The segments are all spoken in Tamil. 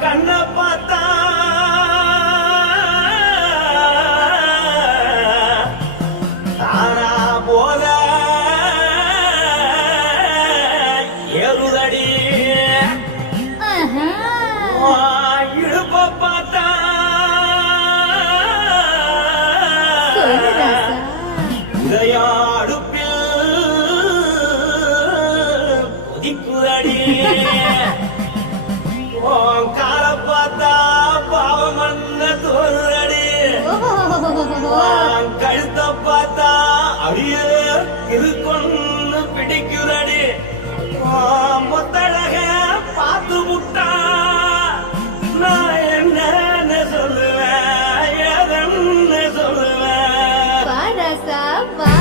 கண்ண பார்த்தா தானா போல ஏறுதடி இழுப்ப பார்த்தா உதயாடுப்பில் புதிக்குதடி கால பார்த்தா பாவமன்ன தோறுதடி கழுத்த பார்த்தா அப்படியே இருக்கொன்னு பிடிக்குதடி மொத்தழக பார்த்து முட்டா நான் என்ன சொல்லுவேன் எதன்னு சொல்லுவேன் பாரசா வா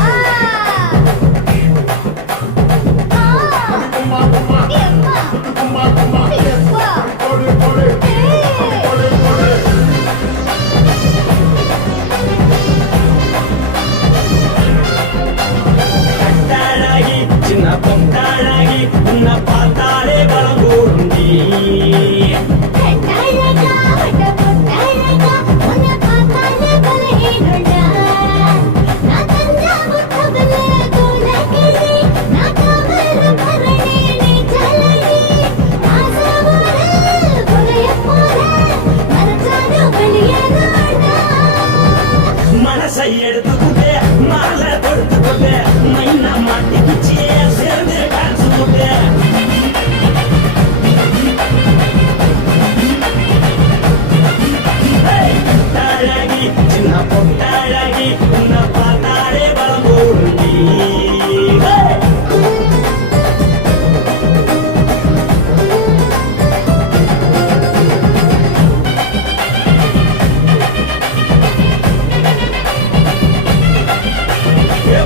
சின்ன பொண்டாழகி உன்னை பார்த்தாலே பலம் கூறுண்டி மனசை எடுத்துக்கிட்டே மாலை கொடுத்துக்கிட்டே மைனா மாட்டிக்கிச்சியே சேர்ந்து டான்ஸ் போட்டு பொட்டாழகி சின்ன பொட்டாழகி உன்னை பார்த்தாலே பலம் போடுண்டி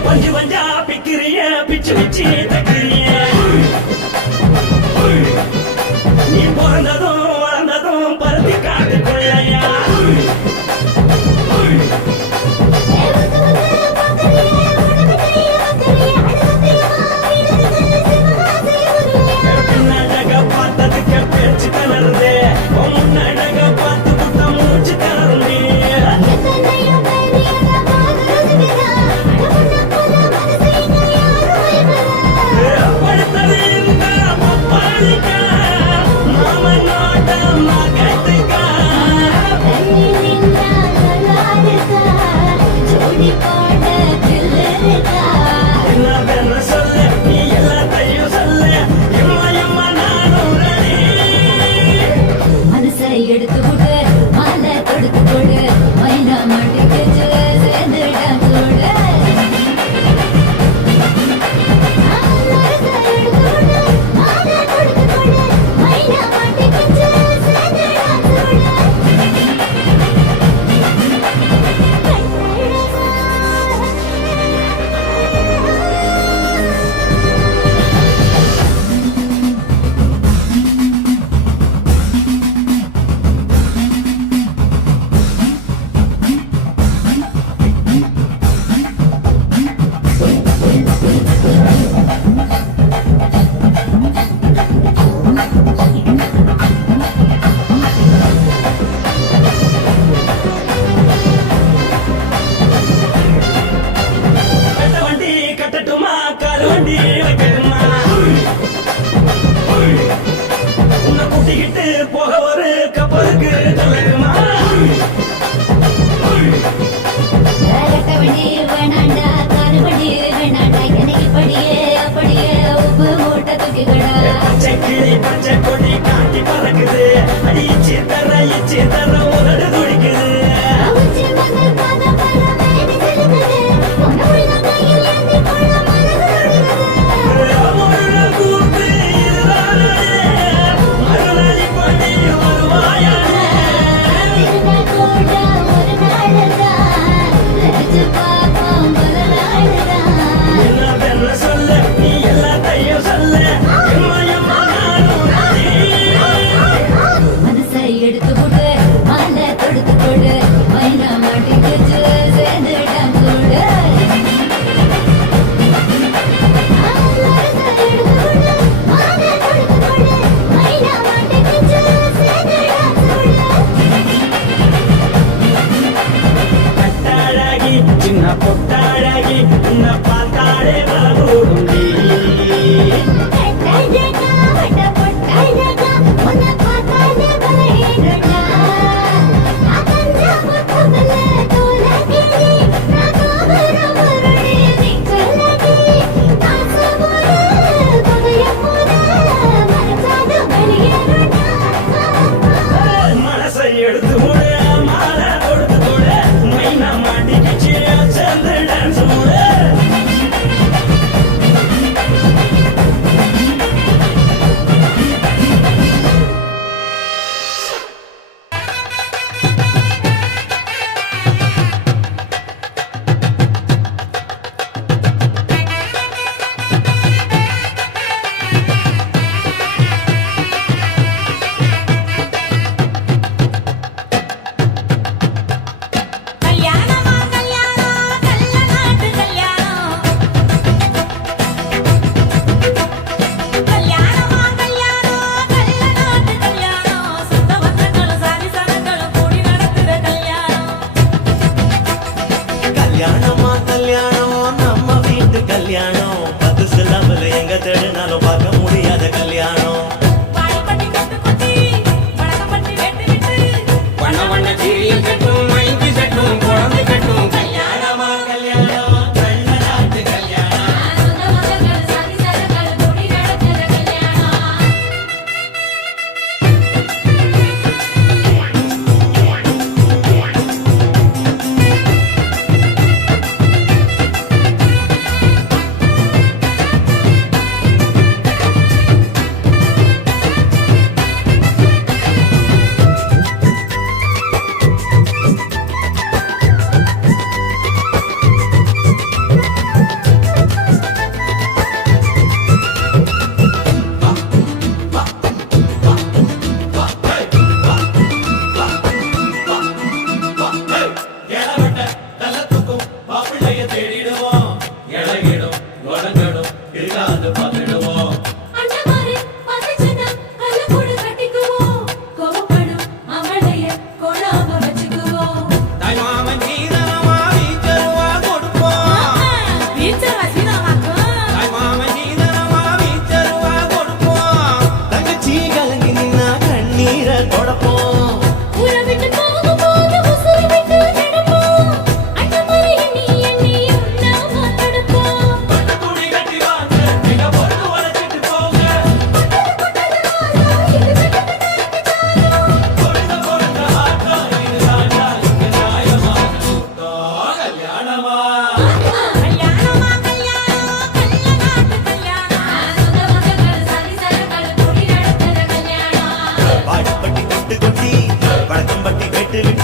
பஞ்சு பஞ்சா பிக்கிறிய பிச்சு பிச்சு தக்கிறிய நீ பிறந்ததும் வளர்ந்ததும் பருத்தி காட்டு கொள்ளையா பின்னழக பார்த்ததுக்கு பேச்சு தளருதே முன்னழக பார்த்து புத்த மூச்சு தளருமே எடுத்து கொடு மாலை கொடுத்து கொடு மைனா மாட்டிக்கு சேர்ந்து டான்ஸ் போடு மாலை கொடுத்து கொடு மைனா மாட்டிக்கு சேர்ந்து டான்ஸ் போடு வண்டி வைக்கணுமா உன்னை கூட்டிக்கிட்டு போக ஒரு கப்பலுக்கு தலைக்குமா வண்டி வேணாண்டா காரு வண்டி வேணாண்டா எனக்கு படியே அப்படியே உப்பு மூட்டை தூக்கிக்கடா பச்சை கிளி பச்சை கொடி காட்டி பறக்குது அடிச்சு தர உதடு துடிக்குது மறுநாளி பண்ணி வருவாயா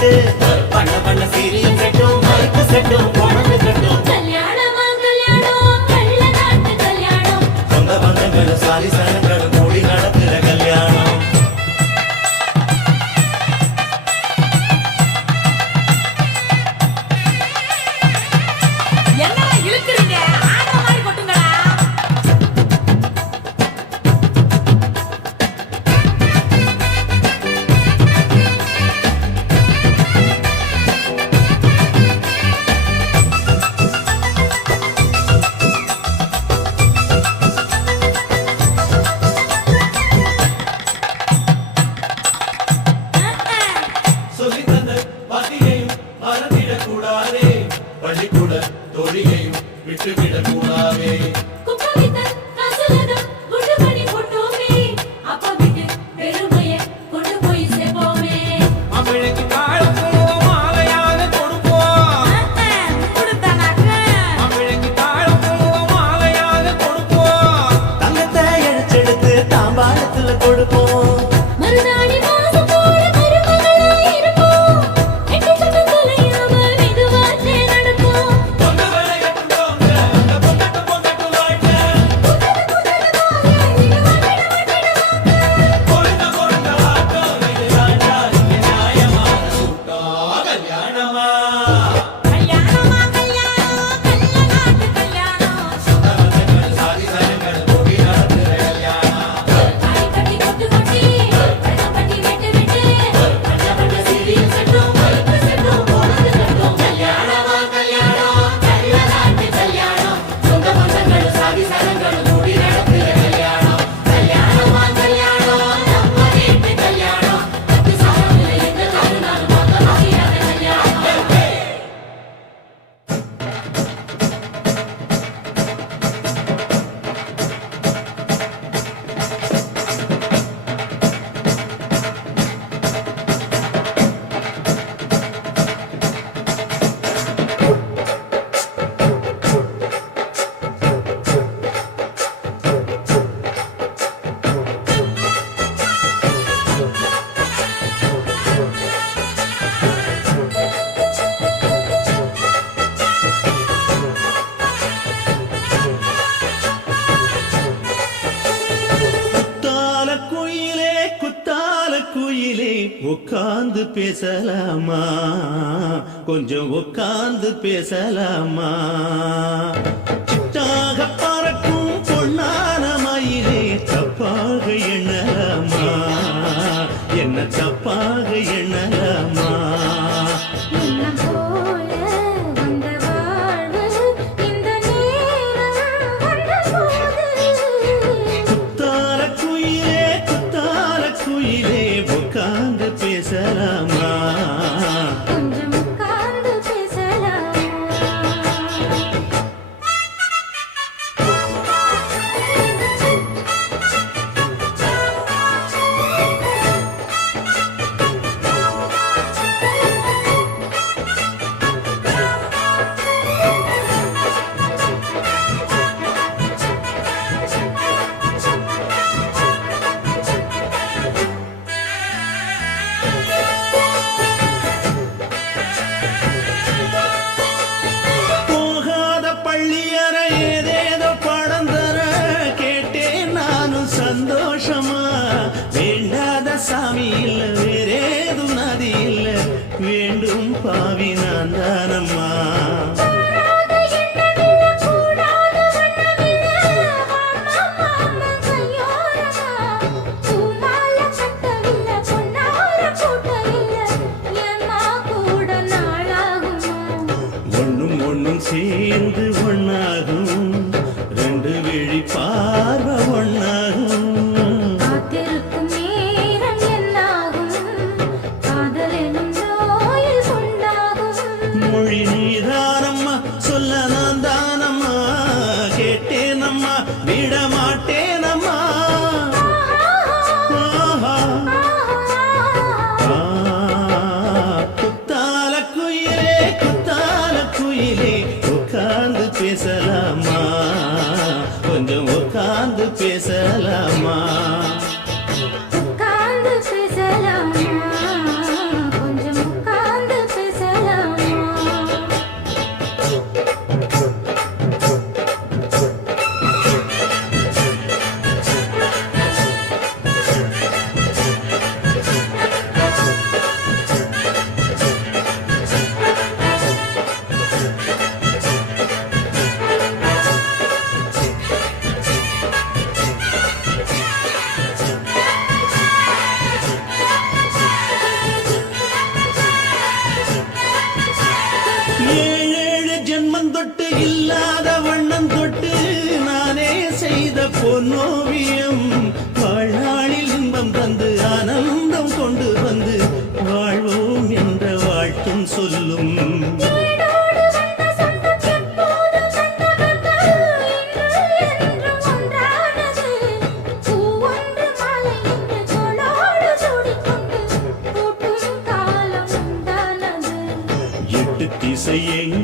செட்டு பண்ண பண்ண சீரியல் செட்டும் மைக்கு செட்டும் உடம்பு கட்டும் கல்யாணமா கல்யாணம் கள்ள நாட்டு கல்யாணம் சொந்த பந்தங்களும் சாதி சனங்களும் கூடி நடத்துற கல்யாணம் என்னடா இழுக்குறீங்க ஆடுற மாதிரி கொட்டுங்களா சொல்லி தந்த பாட்டியையும் மறந்திடக் கூடாதே பள்ளிக்கூட தோழியையும் விட்டுவிடக் கூடாதே குப்பவித்த காசுலதம் குண்டு பண்ணி போட்டோமே அப்பா வீட்டு பெருமையை கொண்டு போய் சேர்ப்போமே அவளுக்கு தாழப்பூவம் மாலையாக கொடுப்போம் கொடுத்தானாக்க அவளுக்கு தாழப்பூவம் மாலையாக கொடுப்போம் தங்கத்தை அழிச்செடுத்து தாம்பாளத்துல கொடுப்போம் மருதாணி வாசம் போல மருமகளா இருப்போம் எட்டு சட்டம் தொலையாம மெதுவாச்சே நடப்போம் பொங்க வேலை கட்டுவோங்க அந்த பொங்கட்டு பொங்கட்டு வாழ்க்கை பொருந்த பொருந்த ஆட்டம் இது ராஜா இங்க நியாயமான கூட்டம் கல்யாணமா கல்யாணமா கல்யாணம் கள்ள நாட்டு கல்யாணம் சொந்த பந்தங்கள் சாதி சனங்கள் கூடி நடத்துற கல்யாணம் தாலி கட்டி கொட்டு கொட்டி பழம் கட்டி வெட்டு வெட்டு பண்ண பண்ண சீரியல் செட்டும் மைக்கு செட்டும் உடம்பு கட்டும் கல்யாணமா கல்யாணம் கள்ள நாட்டு கல்யாணம் சொந்த பந்தங்களும் சாதி சனங்களும் கூடி நடத்துற கல்யாணம் கல்யாணமா கல்யாணம் நம்ம வீட்டு கல்யாணம் பத்து சாமியில எங்க கருணாலும் பார்க்க முடியாத கல்யாணம் குத்தால குயிலே உட்கார்ந்து பேசலாமா கொஞ்சம் உட்கார்ந்து பேசலாமா சிட்டாக பறக்கும் பொன்னான மயிலே தப்பாக எண்ணலாமா என்ன தப்பாக எண்ணலாமா எண்ணம் போல வந்த வாழ்வு இந்த நேரம் வந்தபோது குத்தால குயிலே உட்கார்ந்து பேசலாமா கொஞ்சம் உட்கார்ந்து பேசலாம் போகாத பள்ளியற ஏதேதோ படம் தர கேட்டேன் நானும் சந்தோஷமா வேண்டாத சாமி இல்ல வேறேதும் நதி இல்ல வேண்டும் பாவி நான் தானம்மா கூடாத எண்ணமில்ல கூடாத வண்ணமில்ல மாமா மாமா கையோரமா பூமால கட்டவில்லை பொன்னார கூட்டவில்லை ஏமா கூட நாளாகுமா ஒண்ணும் சேர்ந்து ஒண்ணாகும் ரெண்டு விழி பார்வை ஒண்ணாகும் காத்திருக்கும் நேரம் என்னாகும் காதல் எனும் நோயில் கொண்டாகும் மொழி நீதானம்மா சொல்ல நான் தானம்மா கேட்டேனம்மா விட மாட்டேனம்மா ஆஹா. குத்தால குயிலே உட்கார்ந்து பேசலாமா கொஞ்சம் உட்கார்ந்து பேசலாமா உட்கார்ந்து பேசலாமா கொஞ்சம் உட்கார்ந்து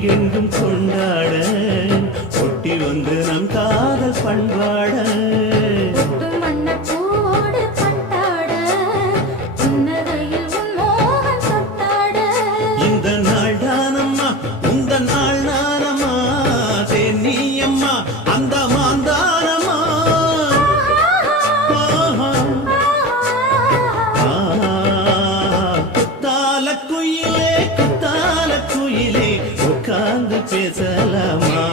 எங்கும் கொண்டாட ஒட்டி வந்து நம் காதல் பண்பாட பொட்டு மண்ணப்பூவோடு பட்டாட, புன்னகையில் உன் மோகம் தொட்டாட. இந்த நாள் தானம்மா உந்த நாள் நானம்மா தென்னியம்மா அந்த மாந்தானம்மா ஆஹா. குத்தால குயிலே உட்கார்ந்து பேசலாமா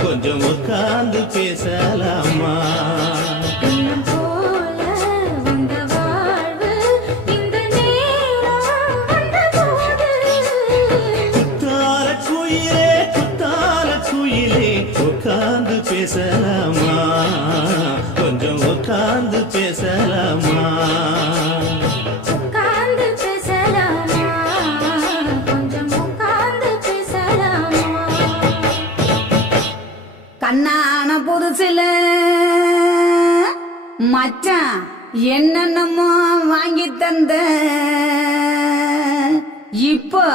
கொஞ்சம் உட்கார்ந்து பேசலாமா எண்ணம் போல வந்த வாழ்வு இந்த நேரம் வந்தபோது. குத்தால குயிலே உட்கார்ந்து பேசலாமா கொஞ்சம் உட்கார்ந்து பேசலாமா உட்கார்ந்து பேசலாமா, கொஞ்சம் உட்கார்ந்து பேசலாமா. கண்ணான புதுசுல மச்சான் என்னென்னமோ வாங்கி தந்த இப்போ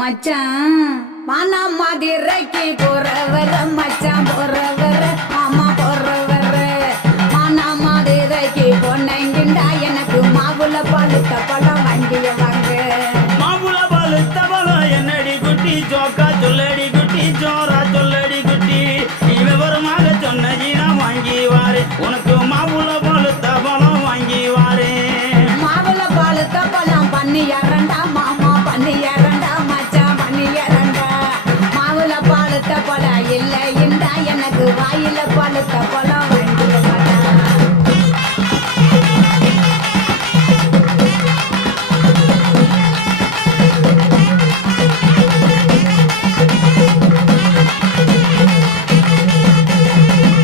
மச்சான் மனம் மதுரைக்கு போறவர மச்சான் போறவர மாமா போறவர மனம் மதுரைக்கு பொண்ணுங்கிண்டா எனக்கு மாவுல பழுத்த பழம் வாங்கிய வாங்க மாம்புல பழுத்த பழம் என்னடி குட்டி ஜோக்கா சொல்லடி குட்டி ஜோரா சொல்லடி குட்டி நீ விவரமாக சொன்னீனா வாங்கி வாரு உனக்கு மாம்புல பழுத்த பழம் வாங்கி வாரு மாவுல பழுத்த பழம் பண்ணி இறண்டா மாமா பண்ணி இறண்டா மச்சான் பண்ணி இறண்டா மாவுல பழுத்த பழம் இல்லை இண்டா எனக்கு வாயில பழுத்த பழம் வாங்கிய மாட்டா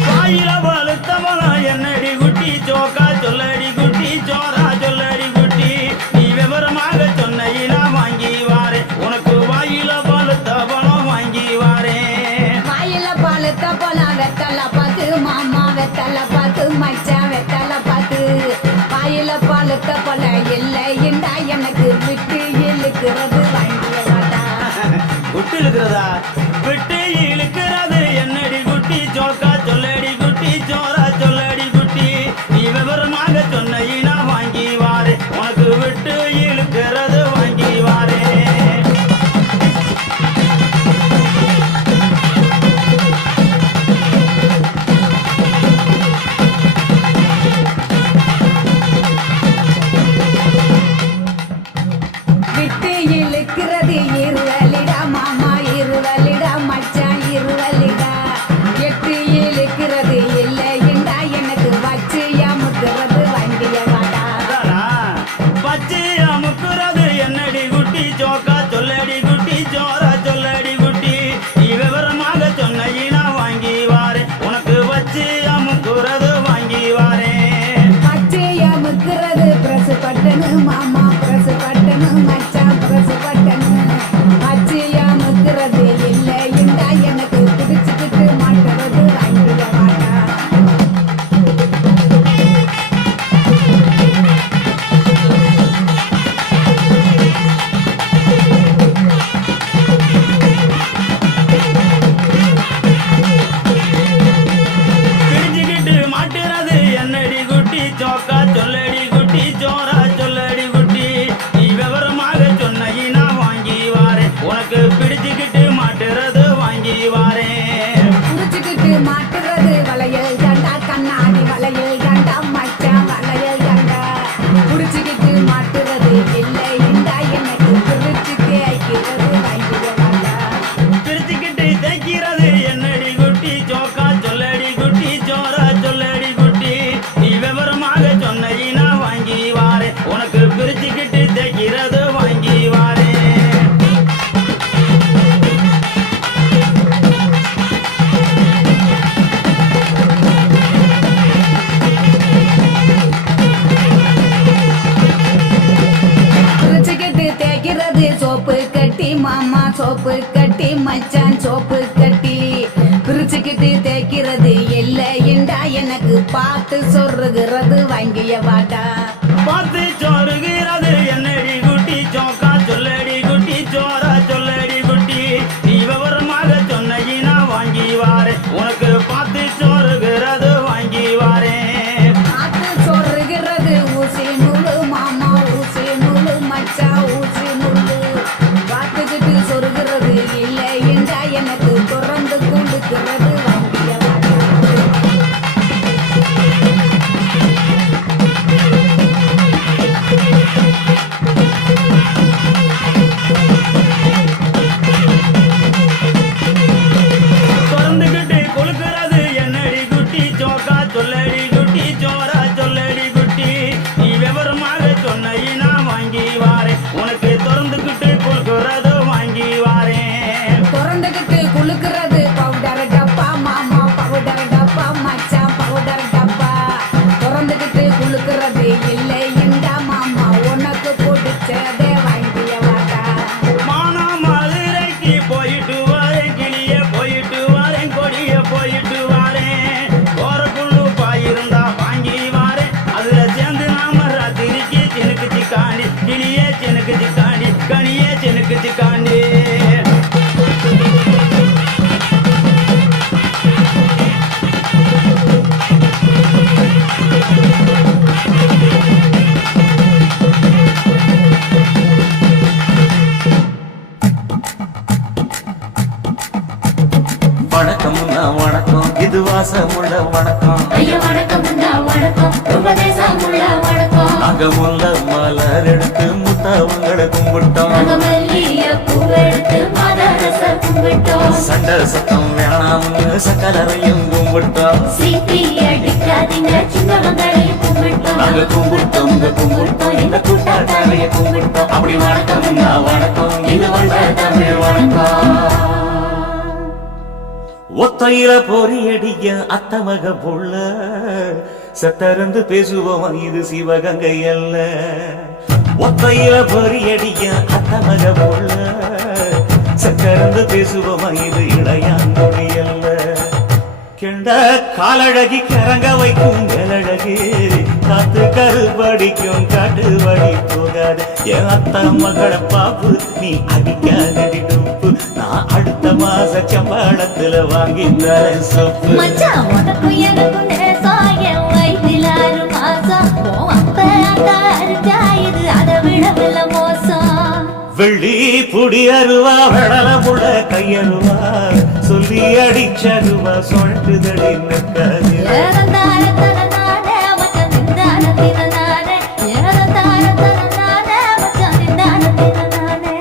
வாயில பழுத்த பழம் என்னடி குட்டி ஜோக்கா சொல்லடி குட்டி ஜோரா சொல்லடி குட்டி நீ விவரமாக சொன்னீனா வாங்கி வாரு உனக்கு வாயில பழுத்த பழம் வாங்கி வாரு வாயில பழுத்த பழம் வெத்தலை பார்த்து மாமா வெத்தலை பார்த்து மச்சான் வெத்தலை பார்த்து வாயில பழுத்த பழம் இல்லை இண்டா எனக்கு விட்டு இழுக்கிறது வாங்கிய மாட்டா விட்டு இழுக்கிறதா விட்டு இழுக்கிறது என்னடி குட்டி ஜோக்கா சொல்லடி குட்டி ஜோரா சொல்லடி குட்டி நீ விவரமாக சொன்னீனா வாங்கி வாரு உனக்கு விட்டு இழுக்கிறது வாங்கி வாரு விட்டு இழுக்கிறது இருவலிடா மாமா இருவலிடா மச்சான் இருவலிடா எட்டு இழுக்கிறது இல்லை இண்டா எனக்கு வச்சு அமுத்துறது வண்டிய வாடா அதானா? பச்சை அமுக்குறது என்னடி குட்டி ஜோக்கா சொல்லடி குட்டி ஜோரா சொல்லடி குட்டி நீ விவரமாக சொன்னீனா வாங்கி வாரு உனக்கு வச்சு அமுக்குறது வாங்கி வாரே வச்சு அமுக்குறது பிரசு பட்டனு மாமா பிரசு பட்டனு மச்சான் பிரசு பட்டனு வச்சு அமுக்குறது இல்லை இண்டா எனக்கு பிடிச்சுக்கிட்டு மாட்டுறது வண்டிய வாடா பிடிச்சுக்கிட்டு மாட்டுறது என்னடி குட்டி ஜோக்கா சொல்லடி குட்டி ஜோரா சொல்லடி குட்டி நீ விவரமாக சொன்னீனா வாங்கி வாரு உனக்கு பிடிச்சுக்கிட்டு மாட்டுறது வாங்கி வாரே புடிச்சுக்கிட்டு மாட்டுறது வளையல் கண்டா கண்ணாடி வளையல் கண்டா மச்சான் வளையல் கண்டா புடிச்சுக்கிட்டு மாட்டுறது இல்லை இண்டா எனக்கு பிடிச்சு தேய்க்கிறது வாங்கிய வாடா பிரிச்சுக்கிட்டு தைக்கிறது என்னடி குட்டி ஜோக்கா சொல்லடி குட்டி ஜோரா சொல்லடி குட்டி நீ விவரமாக சொன்னீனா வாங்கி வாரு உனக்கு பிரிச்சுக்கிட்டு தைக்கிறது வாங்கி வாரு புடிச்சுக்கிட்டு தேய்க்கிறது சோப்பு கட்டி மாமா சோப்பு கட்டி மச்சான் சோப்பு கட்டி பிரிச்சுக்கிட்டு தேய்க்கிறது இல்லை இண்டா எனக்கு பார்த்து சொருகிறது வாங்கிய வாடா பார்த்து சோறுகிறது என்னடி குட்டி ஜோக்கா சொல்லடி குட்டி ஜோரா சொல்லடி குட்டி பாசமுள்ள வணக்கம். ஐயா வணக்கம் அண்ணா வணக்கம் ரொம்ப தேசமுள்ள வணக்கம் நாங்க முல்ல மலர் எடுத்து முத்தவங்களை கும்பிட்டோம். நாங்க மெல்லிய பூவெடுத்து மாதரச கும்பிட்டோம் சண்டை சத்தம் வேணாம்னு சக்கலரையும் கும்பிட்டோம். சீட்டி அடிக்காதீங்க சின்னவங்களையும் கும்பிட்டோம் நாங்க கும்பிட்டோம் கும்பிட்டோம் இந்த கூட்டாத்தாரைய கும்பிட்டோம். அப்படி வணக்கம் வணக்கம் இது வந்த தமிழ் வணக்கம். ஒத்தையில பொறியடிய அத்தமக புள்ள சத்தருந்து பேசுவோம் இது சிவகங்கை அல்ல. ஒத்தையில பொறியடிய அத்தமக புள்ள சத்தருந்து பேசுவோம் இது இளையாங்கொடி அல்ல. கிண்ட காலழகி கரங்க வைக்கும் மேலழகி காத்து கருபடிக்கும் காட்டு வழி போகாது. என் அத்த மகள பாப்பு நீ அடிக்காதடி டூப்பு. நான் அடுத்த மாச சம்பளத்துல வாங்கி தரேன் சொப்பு. மச்சான் உனக்கும் எனக்கும் நேசம் என் வயிற்றில் 6 மாசம் உன் அப்ப அங்க அரிஞ்சா இது அதை விடவில்ல மோசம் வெள்ளி புடி அருவா வெடல புட கையருவா சொல்லி அடிச்சருவா சொல்லிட்டுதடி நிற்காது. ஏறந்தாரத்தனனானே மச்சான் திண்டானத்தினானே ஏறந்தாரத்தனனானே மச்சான் திண்டானத்தினானே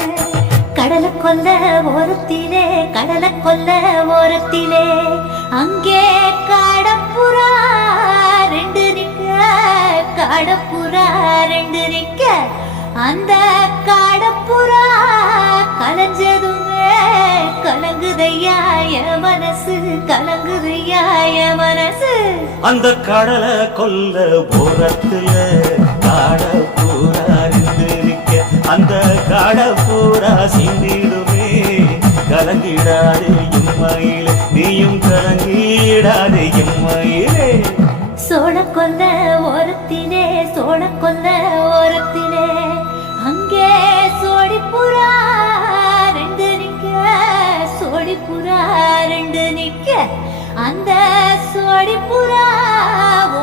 கடலை கொல்ல ஓரத்திலே கடலை கொல்ல ஓரத்திலே அங்கே காடப்புறா 2 நிக்க காடப்புறா 2 நிக்க அந்த காடப்புறா கலஞ்சதுமே கலங்குதையா என் மனசு கலங்குதையா என் மனசு அந்த கடலை கொல்ல போறத்துல காட பூரா நிற்க அந்த காட பூரா சிந்திடுமே. கலங்கிடாதே எம்மையிலே நீயும் கலங்கிடாதே எம்மையிலே. சோழ கொல்ல ஓரத்திலே சோழ கொல்ல ஓரத்திலே அங்கே சோடிப்புறா 2 நிக்க சோடிப்புறா 2 நிக்க அந்த சோடிப்புறா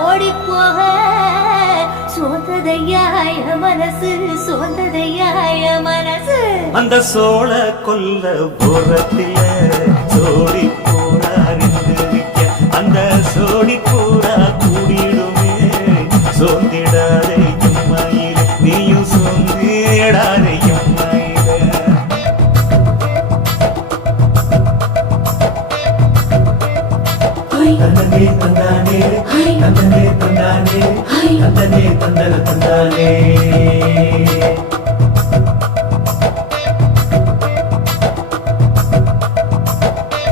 ஓடி போக சோந்ததையாய மனசு சோந்ததையாய மனசு அந்த சோழ கொல்ல போறத்தில சோடி பூரா நிற்க அந்த சோடி பூரா கூடிடுமே. சோந்திடாதே எம்மையிலே நீயும் சோந்திடாதே எம்மையிலே. தந்தனே தந்தானே தந்தனே தந்தானே தந்தனே தந்தன தந்தானே.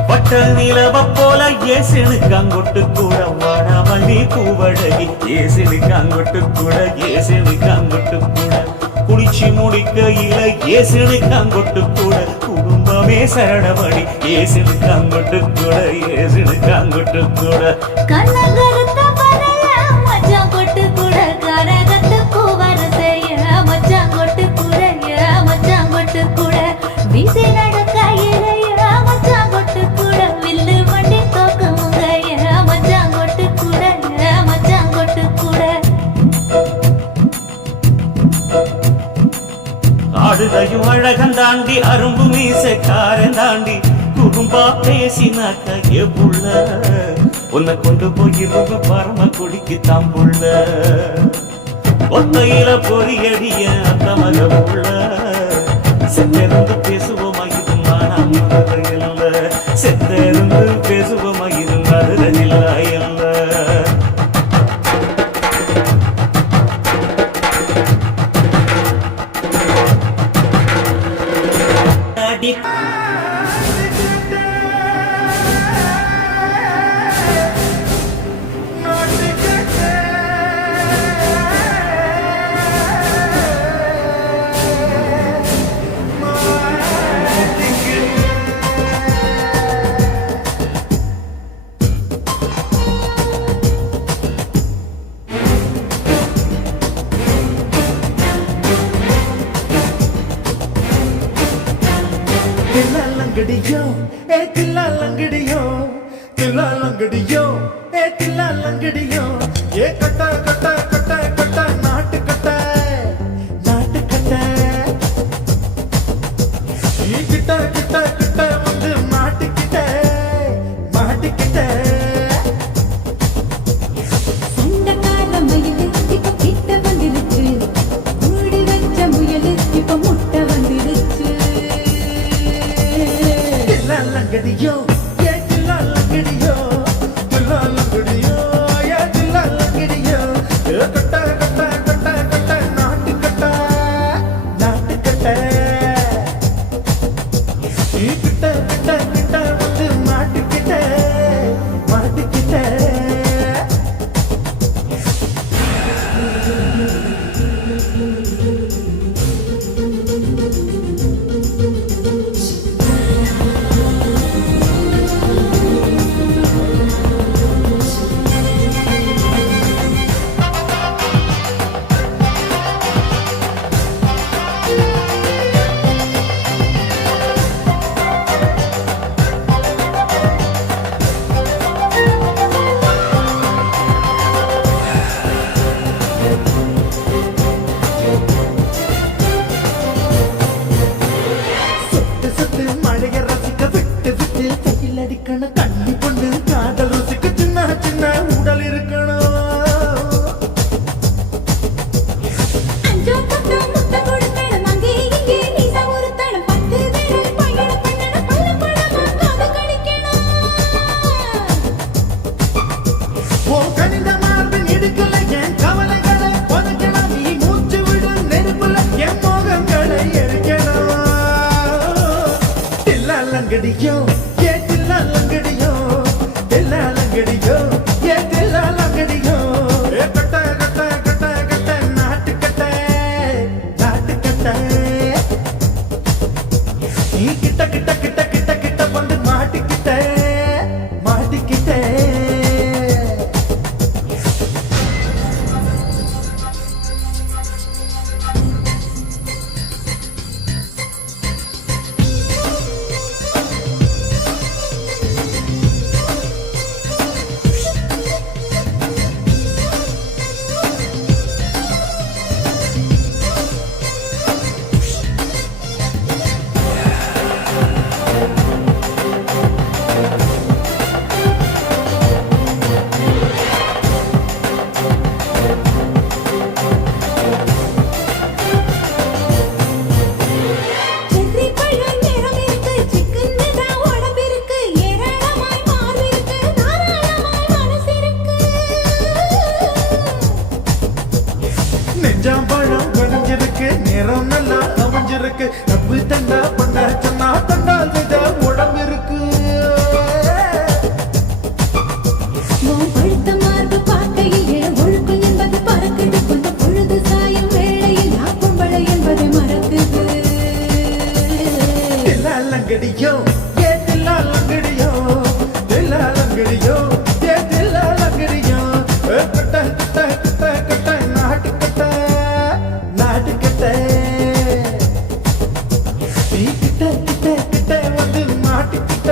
பட்ட நிலவ போல ஏசினுக்காங்கொட்டு கூட வாடாமல்லி பூவழகி ஏசினுக்காங்கொட்டு கூட ஏசினுக்காங்கொட்டு கூட குளிச்சு முடிக்கையில ஏசினுக்காங்கொட்டு கூட குடும்பமே சரணமணி ஏசினுக்காங்கொட்டு கூட ஏசினுக்காங்கொட்டு கூட. கண்ணங்கருத்த பறைய மச்சான் கொட்டு கூட கரகத்து கூவரசைய மச்சான் கொட்டு கூட மச்சான் கொட்டு கூட வீசி நடக்கையில மச்சான் கொட்டு கூட வில்லு வண்டி தோக்கமுங்க மச்சான் கொட்டு கூட மச்சான் கொட்டு கூட ஆடுதையும் அழகன் தாண்டி அரும்பு மீசக்காரன் தாண்டி குறும்பா பேசினாக்க புள்ள உன்னை கொண்டு போயிருவ பரம குடிக்கு தாம்புள்ள. ஒத்தையில பொறியடிய அந்த மக புள்ள செத்திருந்து பேசுவோமா இது மானம் இல்ல செத்திருந்து பேசுவோமா இது மதுரையில் இல்ல. தில்லாலங்கடியோ ஏ தில்லாலங்கடியோ தில்லாலங்கடியோ ஏ தில்லாலங்கடியோ ஏ கட்ட கட்ட கட்ட கட்ட நாட்டு கட்ட நாட்டு கட்ட நீ கிட்ட கிட்ட கிட்ட வந்து மாட்டிக்கிட்ட மாட்டிக்கிட்ட லங்கடியோ ஏ தில்லா லங்கடியோ தில்லா லங்கடியோ ஏ தில்லா லங்கடியோ ஏ கட்ட கட்ட கட்ட கட்ட நாட்டு கட்ட நாட்டு கட்ட நீ கிட்ட கிட்ட கிட்ட கிட்ட கிட்ட வந்து மாட்டிக்கிட்ட மாட்டிக்கிட்ட செர்ரி பழம் நிறம் இருக்கு சிக்கன்னுதா உடம்பிருக்கு ஏராளமாய் மார்பிருக்கு தாராளமாய் மனசிருக்கு நெஞ்சாம்பழம் கணிஞ்சிருக்கு நிறம் நல்லா அமைஞ்சிருக்கு தப்பு தண்டா பண்ண சொன்னா தண்டால் வித உடம்பு இருக்கு உன் பழுத்த மார்பு பார்க்கையில் என் ஒழுக்கம் என்பது பறக்குது கொஞ்சம் பொழுது சாயும் வேளையில் நான் பொம்பளை என்பதை மறக்குது தில்லா லங்கடியோ ஏ தில்லா லங்கடியோ தில்லா லங்கடியோ ஏ தில்லா லங்கடியோ கட்ட கட்ட கட்ட கட்ட நாட்டு கட்ட நாட்டு கட்ட நீ கிட்ட கிட்ட கிட்ட வந்து மாட்டிக்கிட்ட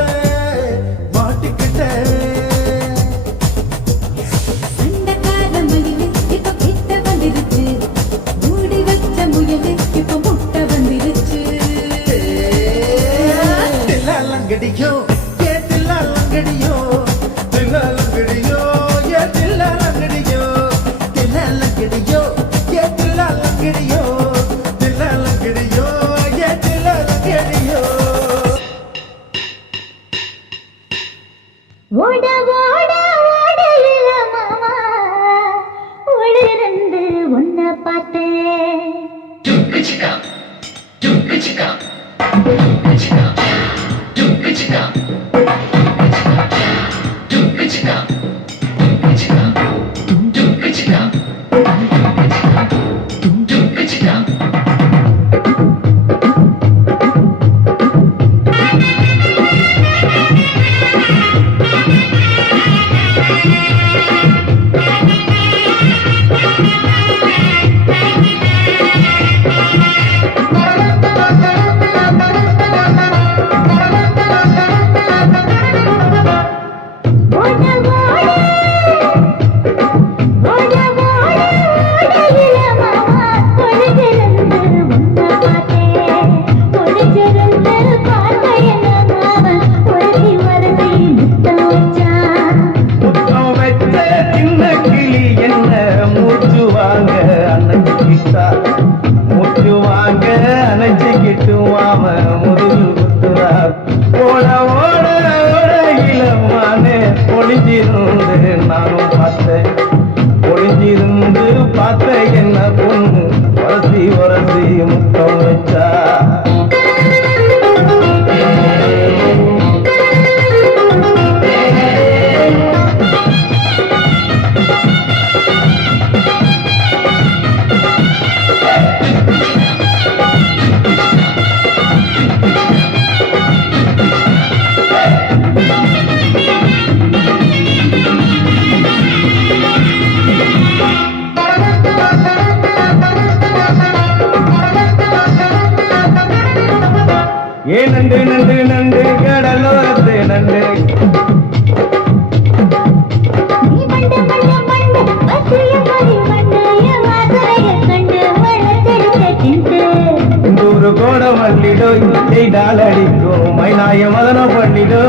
மாட்டிக்கிட்ட சண்டைக்கார மயிலு இப்ப கிட்ட வந்துருச்சு மூடி வச்ச முயலு இப்ப முட்டை வந்துருச்சு தில்லா லங்கடியோ ஏ தில்லா லங்கடியோ தில்லா லங்கடியோ ஏ தில்லா லங்கடியோ தில்லா லங்கடியோ ஏ தில்லா லங்கடியோ தில்லா லங்கடியோ ஏ தில்லா லங்கடியோ ஓட ஓட ஓடையில மாமா ஓடிருந்து உன்னை பார்த்தேன் ஓட ஓட ஓட ஓட ஓடையில மாமா ஒளிஞ்சிருந்து உன்னை பார்த்தேன் ஒளிஞ்சிருந்து பார்த்த என்ன மாமன் ஒருத்தி வரதி முத்தம் வச்சான் முத்தம் வச்ச சின்ன கிளி என்ன மூச்சு வாங்க அணைச்சிக்கிட்டா மூச்சு வாங்க அணைச்சிக்கிட்டு மாம முதுகு குத்துறா ஓட ஓட ஓட இளமானே ஒளிஞ்சிருந்து நானும் பார்த்தேன் ஒளிஞ்சிருந்து பார்த்த என்ன பொண்ணு உரசி உரசி முத்தம் வச்சா ஏ நண்டு நண்டு நண்டு கடலோரத்து நண்டு நீ மண்ட மண்ட மண்ட வசிய மணி மண்ட என் வாசலைய கண்டு வளர்த்தெடுத்த கிண்டு நூறு கோட மல்லிடோ செய்தால் அடிக்கும் மைனாய மதன பண்ணிடோ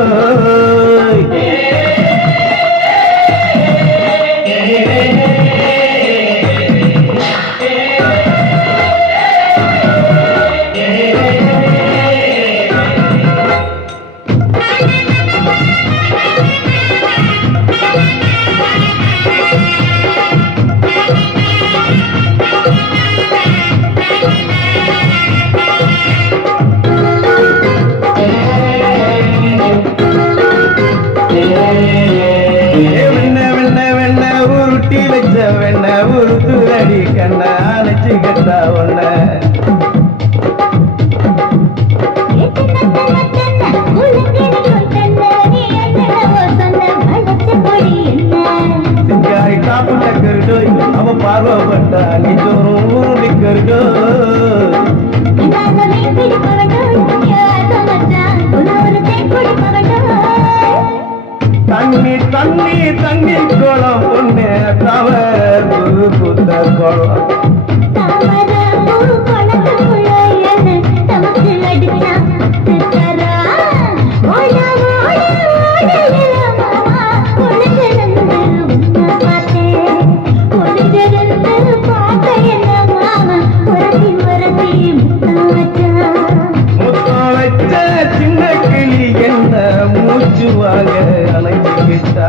ஒன்ன சிங்காரி காப்பு டக்கருடோ அவ பார்வப்பட்டா நிஜோரும் ஊருடிக்கருடோ தண்ணி தண்ணி தண்ணி கோலம் பொண்ணு தவற புத்த கோலம் முத்தம் வச்ச சின்ன கிளி என்ன மூச்சு வாங்க அணைஞ்சுக்கிட்டா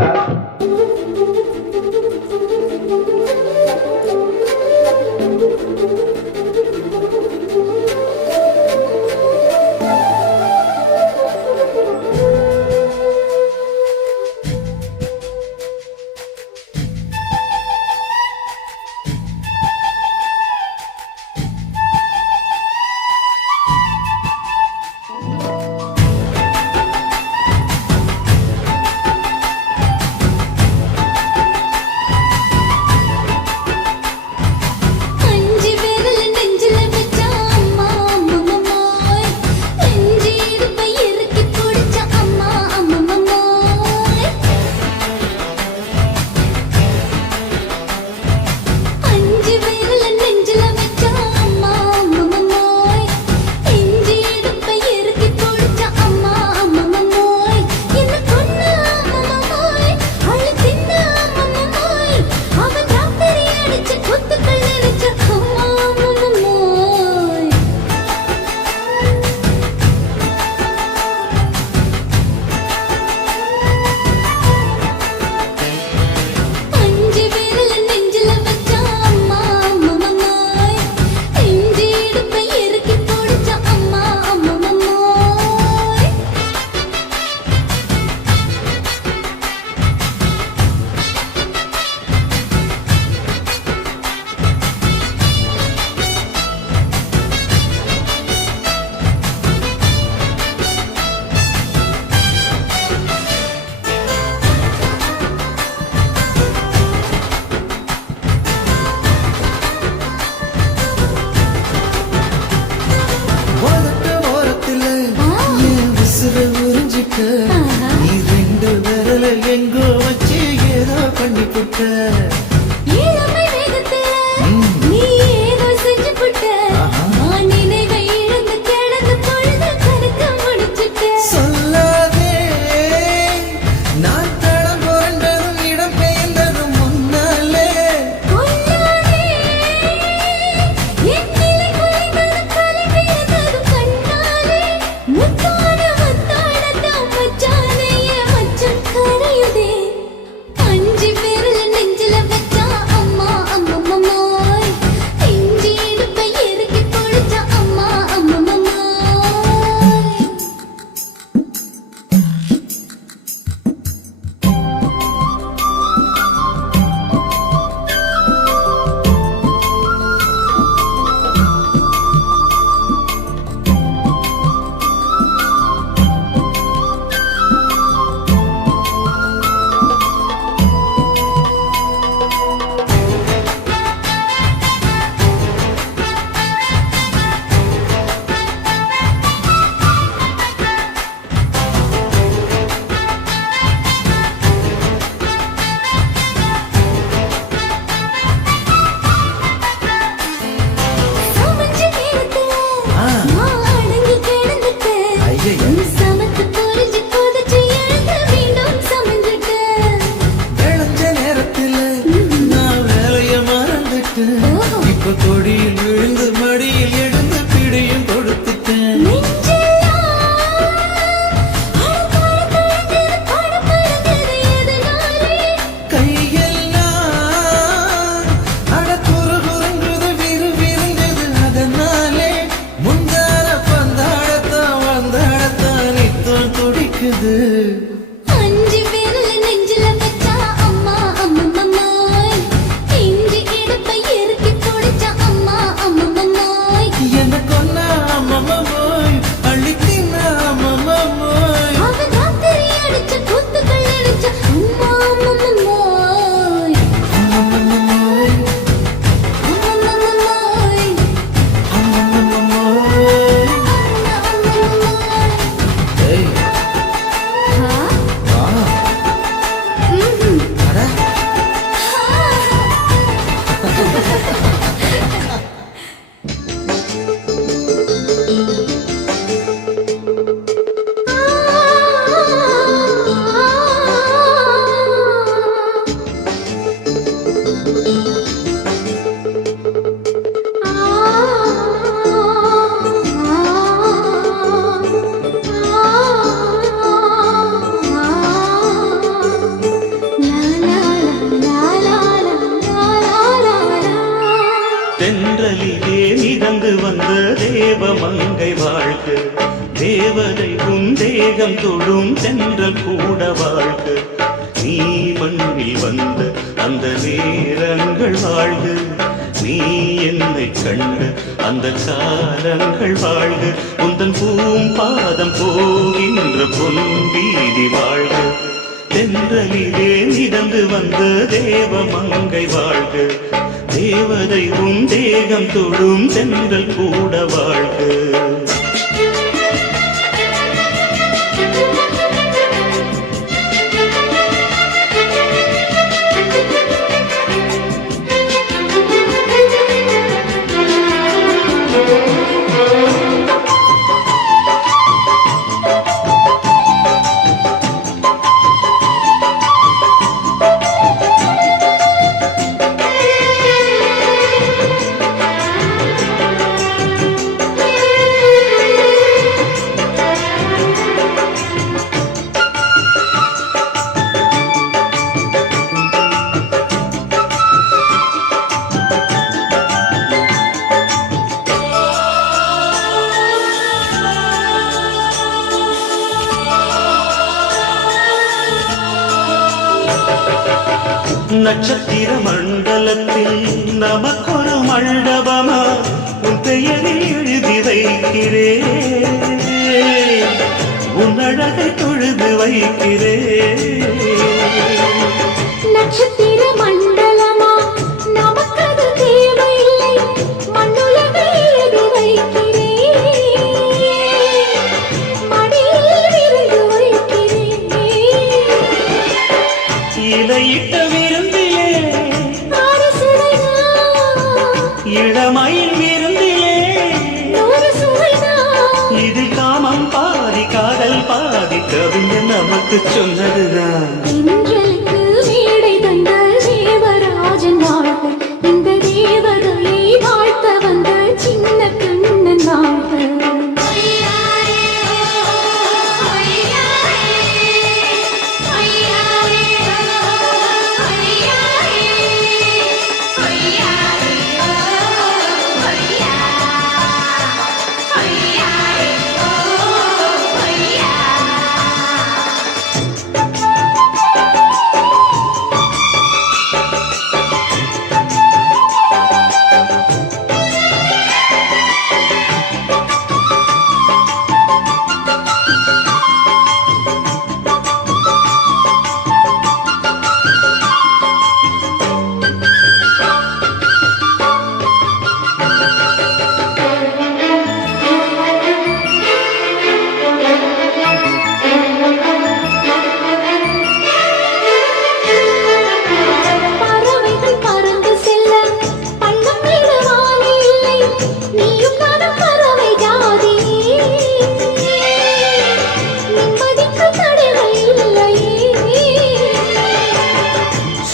நீ ரெண்டு விரல எங்கோ வச்சு ஏதோ பண்ணி புட்ட சொல்லாதே நான் தடம் புரண்டதும் இடம் பெயர்ந்ததும் முன்னாலே இப்ப கொடியில் விழுந்து மடியில் எழுந்து பிடியும் கொடுத்துட்டேன் கையெல்லாம் அட குறு குறுங்குது விரு விருங்குது அதனாலே முந்தார பந்தாடத்தான் வந்தாடத்தான் நித்தம் துடிக்குது அம்மா மிதந்து வந்த தேவ மங்கை வாழ்க, தேவதை உன் தேகம் தொடும் சென்றல் கூட வாழ்க, நீ மண்ணில் வந்த அந்த நேரங்கள் வாழ்க, நீ என்னை கண்ட அந்த காலங்கள் வாழ்க, உந்தன் பூம்பாதம் போகின்ற பொன் வீதி வாழ்க, தென்றலிலே மிதந்து வந்த தேவ மங்கை வாழ்க, தேவதை உன் தேகம் தொடும் தென்றல் கூட வாழ்க. நட்சத்திர மண்டலத்தில் நமக்கொரு மண்டபமா உன் பெயரில் எழுதி வைக்கிறேன், உன் அழகை தொழுது வைக்கிறேன். நட்சத்திர மண்டலமா நமக்கது தேவையில்லை, மண்ணுலகை எழுதி வைக்கிறேன், மடியில் விருந்து வைக்கிறேன். இலையிட்ட விருந்திலே இளமையில் விருந்திலே இது காமம் பாதி காதல் பாதி கவிஞர் நமக்கு சொன்னதுதான். தென்றலுக்கு மேடை தந்த தேவராஜன் வாழ்க, இந்த தேவதையை வாழ்த்த வந்த சின்ன கண்ணன் வாழ்க.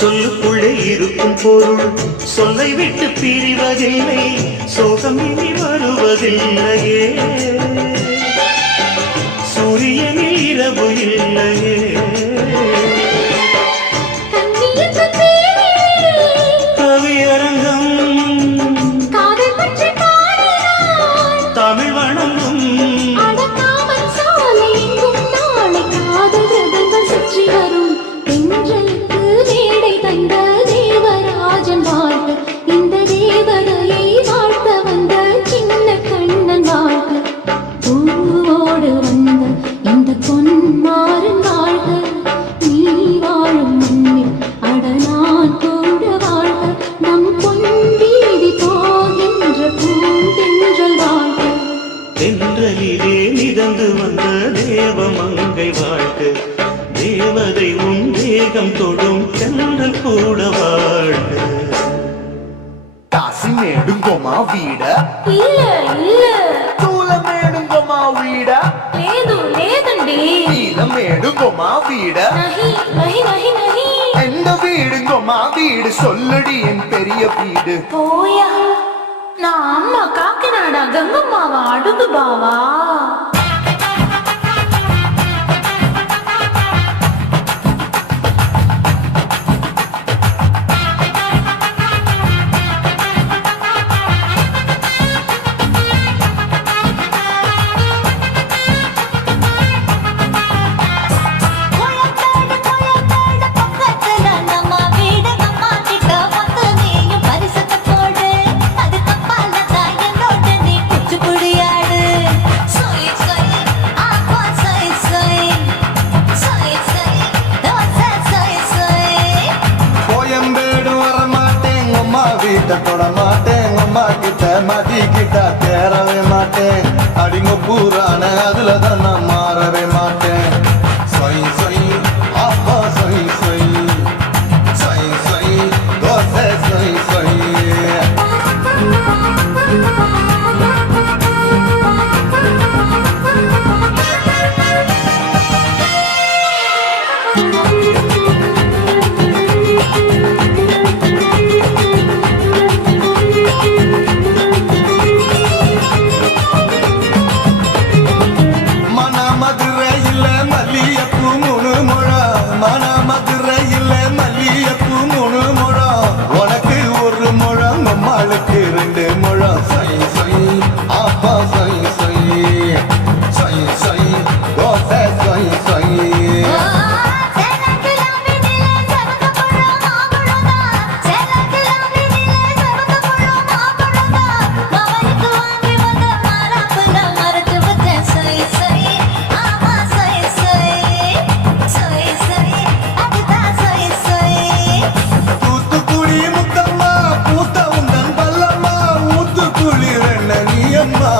சொல்லுக்குள்ளே இருக்கும் பொருள் சொல்லை விட்டு பிரிவதில்லை, சோகம் இனி வருவதில்லையே, சூரியனில் இரவு இல்லையே. கவியரங்கம் தமிழ் வணங்கும் சுற்றி வரும் தென்றலுக்கு மேடை தந்த தேவராஜன் வாழ்க, இந்த தேவதையை வாழ்த்த வந்த சின்ன கண்ணன் வாழ்க. பூவோடு வந்த இந்த பொன்மாறன் வாழ்க, நீ வாழும் மண்ணில் அட நான் கூட வாழ்க, நம் பொன் வீதி போகின்ற பூந்தென்றல் வாழ்க. தென்றலிலே மிதந்து வந்த தேவ மங்கை வாழ்க, தேவதை உன் தேகம் தொடும் தென்றல் கூட வாழ்க. కాసి మేడుంగోమా వీడ இல்ல இல்ல తూల మేడుంగోమా వీడ లేదు లేదండి, నీల మేడుంగోమా వీడ నహి నహి నహి నహి. எந்த வீடுங்கோமா வீடு சொல்லுடி என் பெரிய வீடு. போயா, நான் அம்மா காக்கிநாட கங்கம்மாவா அడుகு பாவா. மாட்டிக்கிட்டா தேரவே மாட்டேன் அடிங்க பூரான அதுல தான் நான் மாறவே மாட்டேன் சொய் சொய் அப்பா சொய் சொய் சொய் சொய் தோசை சொய் சொய் மதுரையில் மல்லியப்பூ மூணு முழம் மன மதுரையில் மல்லியப்பூ மூணு முழம் உனக்கு ஒரு முழம் நம்மளுக்கு 2 முழம் சொய் சொய் அப்பா சொய் சொய் சொய் சொய் தோசை சொய் சொய் தூத்துக்குடி முத்தம்மா பூத்த உந்தன் பல்லம்மா ஊத்துக்குளி ரெண்ண நீயம்மா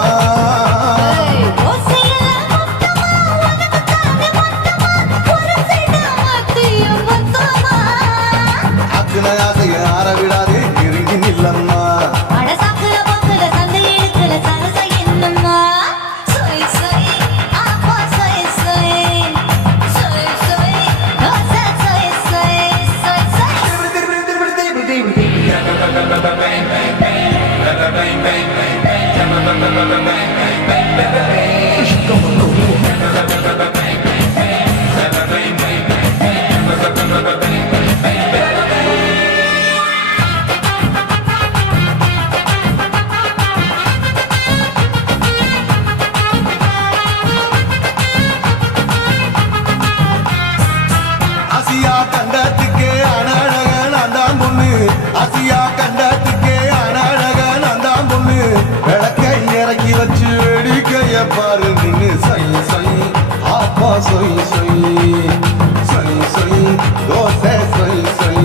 அக்குன ஆசைய ஆற விடாதே நெருங்கி நில்லம்மா ஆசியா கண்டத்துக்கே அனழக நான் தான் பொண்ணு ஆசியா கண்டத்துக்கே அனழக நான் தான் பொண்ணு விளக்கை இறக்கி வச்சு வேடிக்கைய பாரு நின்னு சொய் சொய் அப்பா சொய் சொய் சொய் சொய் தோசை சொய் சொய்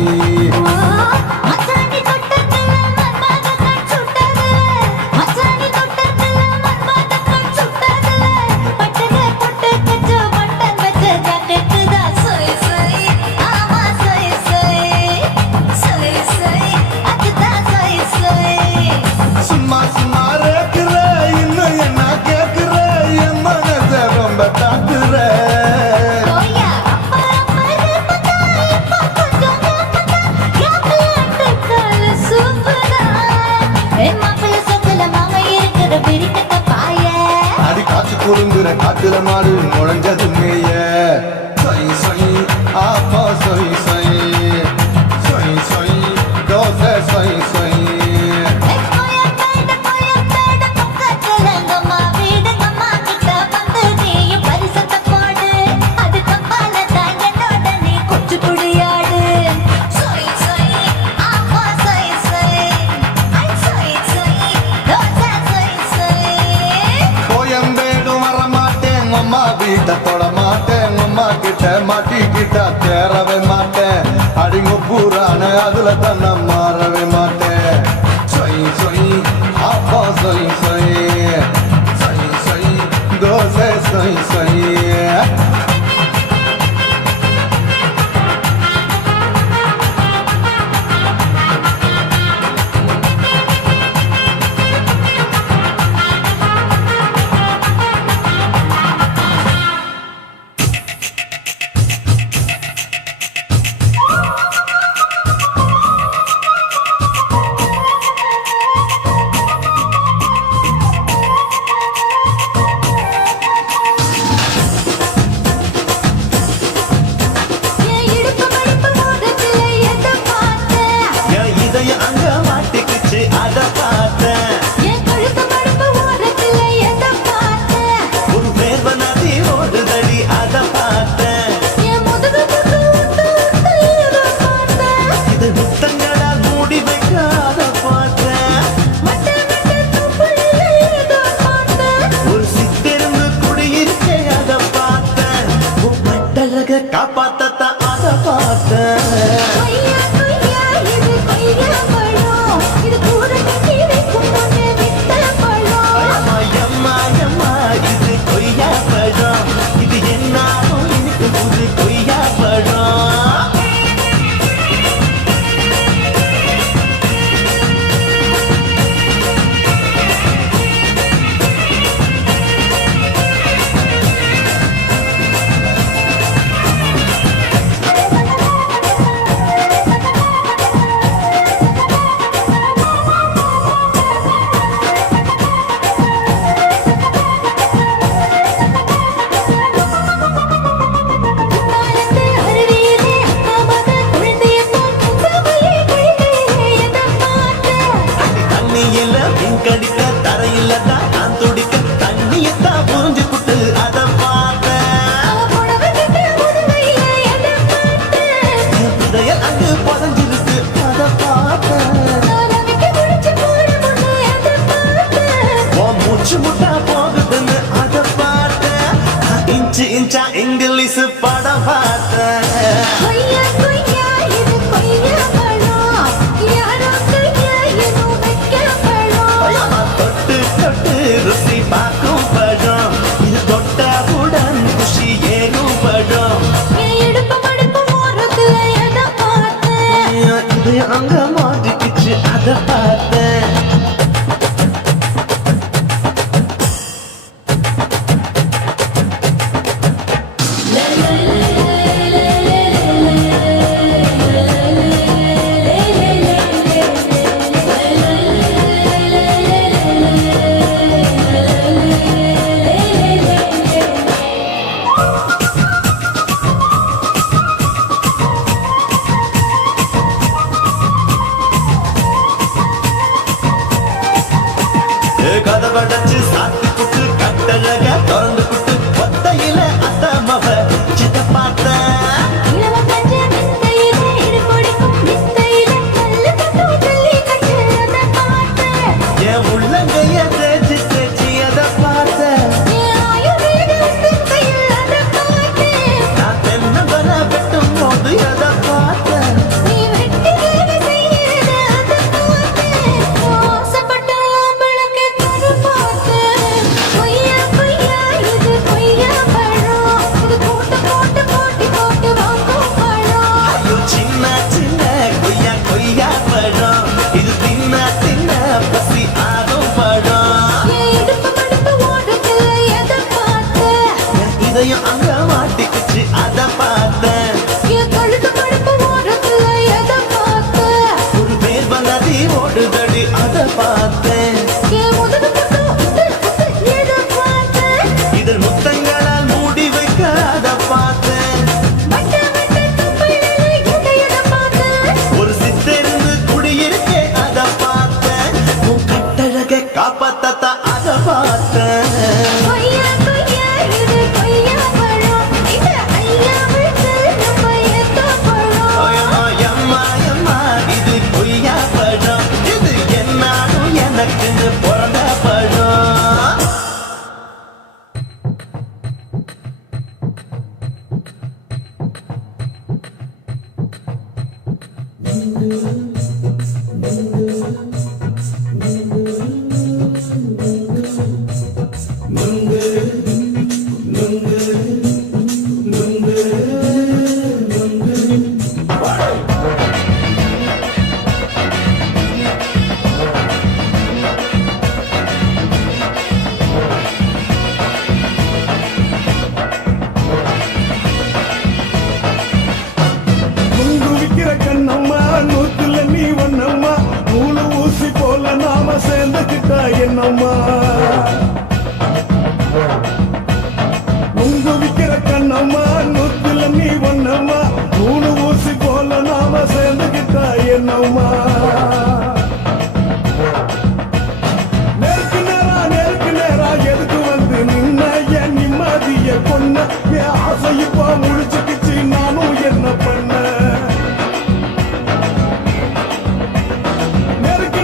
சும்மா சும்மா ரேக்குற இன்னும் என்ன கேக்குற என் மனச ரொம்ப தாக்குற அடி காய்ச்சி குறுங்குற காட்டுல மாடு நுழைஞ்சது மேய சொய் சொய் அப்பா சொய் சொய் சொய் சொய் தோசை சொய் சொய் கோயம்பேடும் வர மாட்டேன் அம்மா வீட்டை தொட மாட்டேன் அம்மா கிட்ட மாட்டிக்கிட்டா தேரவே மாட்டேன் அடிங்க பூரான அதுல தான் நான் மாறவே மாட்டேன் சொய் சொய் அப்பா சொய் சொய் சொய் சொய் தோசை சொய் சொய் காப்பாத்தத்தான் அதை பார்த்தேன் மூச்சு முட்டா போகுதுன்னு அத பார்த்தேன் இன்ச்சு இன்ச்சா இங்கிலீஷ் படம் பார்த்தேன் கொய்யா கொய்யா இது கொய்யா பழம் யாரோ கையா ஏதோ வைக்க பழம் தொட்டு தொட்டு ருசி பார்க்கும் பழம் இது தொட்டவுடன் குஷி ஏறும் பழம் என் இடுப்பு மடுப்பு ஓரத்துல எதை பார்த்தேன் இது அங்க மாட்டிக்கிச்சு அத பார்த்தேன் கதவடைச்சு சாத்தி புட்டு கட்டழக திறந்து புட்டு ஒத்தையில அத்தமவ சித்த பார்த்தேன் இளவ பஞ்ச வித்தையில இடுபொடிக்கும் வித்தையில கல்லு கட்டும் ஜல்லி கட்டு அதை பார்த்தேன் என் உள்ளங்கைய தேய்ச்சி தேய்ச்சி அதை பார்த்தேன் என் ஆயுர்வேத வித்தையில் அதை பார்த்தேன் நான் தென்னவர வெட்டும் போது அதை பார்த்தேன் நீ வெட்டி வேலை செய்யறத அதை பார்த்தேன் ஆசைப்பட்ட ஆம்பளுக்கு தர பார்த்தேன் கொய்யா கொய்யா இது கொய்யா பழம் இது போட்டு போட்டு போட்டி போட்டு வாங்கும் பழம் ஐயோ சின்ன சின்ன கொய்யா கொய்யா பழம் இது தின்ன தின்ன பசி ஆகும் பழம் என் இடுப்பு மடுப்பு ஓடுதுல எதை பார்த்தேன் என் இதயம் அங்க மாட்டிக்கிச்சு அதை பார்த்தேன் என் கழுத்து மடுப்பு ஓடுதுல எதை பார்த்தேன் ஒரு பேர் நதி ஓடுதடி அதை பார்த்தேன் என் முதுகு பக்கம் எதை பார்த்தேன் இதழ் முத்தங்களால் மூடி வைக்க அதை பார்த்தேன் வட்ட வட்ட தும்பிழையில எதை பார்த்தேன் ஒரு சித்தெருந்து குடியிருக்கே அதை பார்த்தேன் உன் கட்டழகை காப்பாத்தத்தா அதை பார்த்தேன் கொய்யா கொய்யா இது கொய்யா பழம் இது ஐயா விட்டு நம்ம எத்த பழம் எம்மா எம்மா இது கொய்யா பழம் இது என்னாலும் எனக்குன்னு பிறந்த பழம் நுங்கு விக்கிற கண்ணம்மா நூத்துல நீ ஒன்னம்மா நூலு ஊசி போல நாம சேர்ந்துக்கிட்டா என்னம்மா நுங்கு விக்கிற கண்ணம்மா நூத்துல நீ ஒன்னம்மா நூலு ஊசி போல நாம சேர்ந்துக்கிட்டா என்னம்மா நெருக்கு நேரா எதுக்கு வந்து நின்ன என் நிம்மதிய பொண்ண என் ஆசை இப்போ முடிச்சுக்கிச்சு நானும் என்ன பண்ண நெருக்கு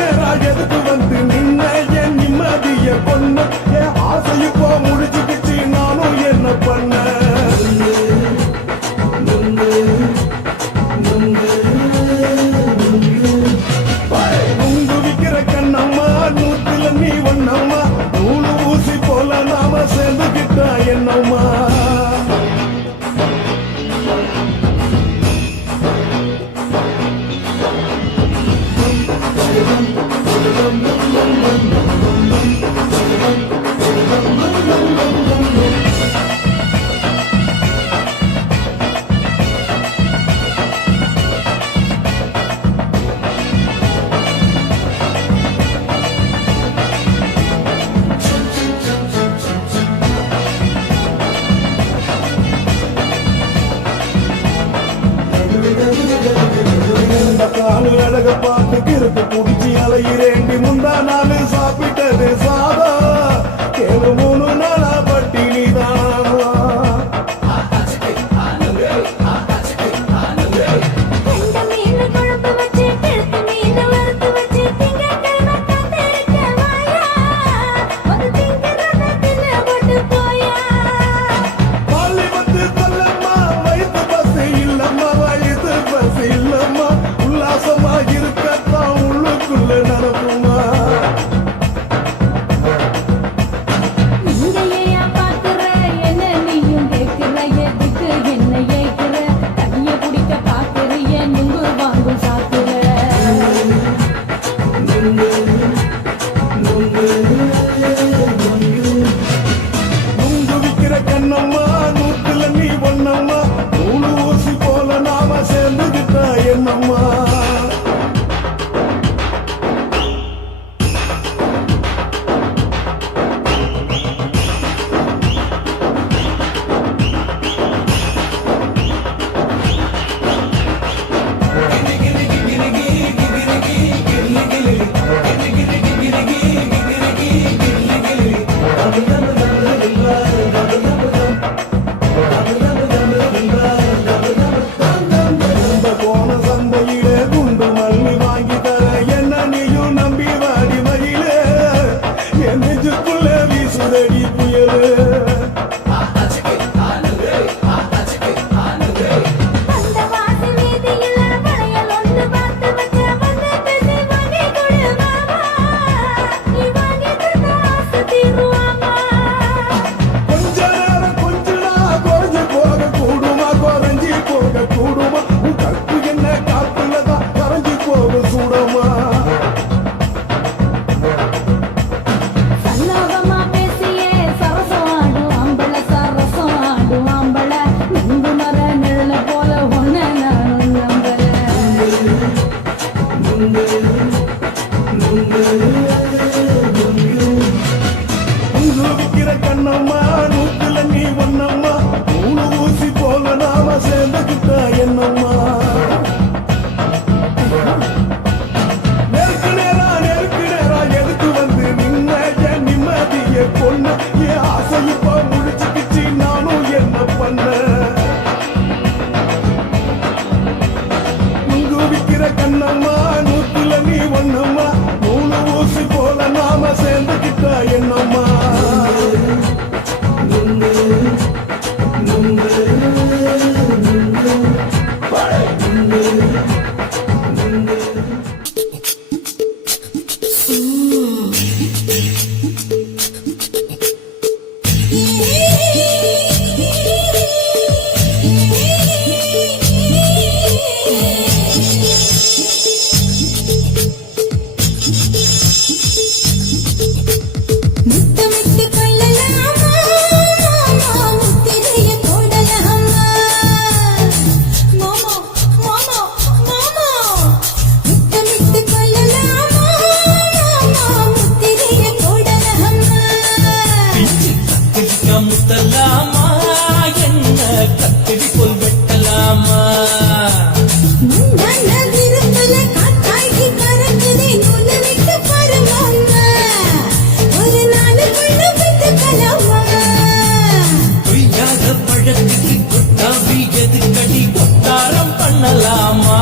நேரா எதுக்கு வந்து நின்ன என் நிம்மதிய பொண்ண என் ஆசை இப்போ முடிச்சுக்கிச்சு நானும் என்ன பண்ண நுங்கு விக்கிற கண்ணம்மா நூத்துல நீ ஒன்னம்மா நூலு ஊசி போல நாம சேர்ந்துக்கிட்டா என்னம்மா காலு அழக பார்த்து கிறுக்கு குடிச்சு அலையிறேண்டி முந்தா நாலு சாப்பிட்டது சாதம் கேளு 3 நாளா பட்டினி தானா கண்ட மீன் குழம்பு வச்சு கெளுத்து மீன் வறுத்து வச்சு திங்கட்கிழமை காத்திருக்க வாயா நுங்கு விக்கிற கண்ணம்மா நூத்துல நீ ஒண்ணம்மா நூலு ஊசி போல நாம சேர்ந்துகிட்டா என்னம்மா இந்த போன சந்தையிலே குண்டு மல்லி வாங்கி தர என்ன நீயும் நம்பி வாடி மயிலே என் நெஞ்சுக்குள்ள வீசுதடி புயலே அந்த வாசல் வீதியில வளையல் ஒன்று பார்த்து வச்ச வந்து பேசி வாங்கி கொடு மாமா நீ வாங்கி தந்த ஆசை தீருவாமா கொஞ்ச நேரம் கொஞ்சடா குறைஞ்சு போக கூடுமா குறைஞ்சி போக கூடுமா உன் கற்பு என்ன காப்புலதான் கரைஞ்சு போக சூடமா சல்லாபமா பேசியே சரசம் ஆடும் அம்பள சரசம் ஆடும் அம்பள நுங்கு மர நிழல போல ஒன்ன நானும் நம்பல உங்கு விக்கிற கண்ணம்மா நூத்துல நீ ஒண்ணம்மா நூலு ஊசி போல நாம சேர்ந்துகிட்டா என்னம்மா நெருக்கு நேரா எதுக்கு வந்து நின்ன என் நிம்மதிய பொண்ணு என் ஆசை இப்ப முடிச்சுக்கிச்சு நானும் என்ன பண்ண உங்கு விக்கிற கண்ணம்மா நூத்துல நீ ஒண்ணம்மா நூலு ஊசி போல நாம சேர்ந்துகிட்டா என்னம்மா முத்தமிட்டு கொள்ளலாமா முத்திரைய போடலாமா மாமா மாமா மாமா முத்தமிட்டு கொள்ளலாமா முத்திரைய போடலாமா கத்திரிக்காய் முத்தலாமா என்ன கத்திரி போல் வெட்டலாமா முந்தான விருப்பல காத்தாடி பறக்குதே நூல விட்டு பரமாமா ஒரு நாளுக்குள்ள விட்டுக்கலாமா பொய்யாத பழத்துக்கு கொட்டாவி எதுக்கடி கொட்டாரம் பண்ணலாமா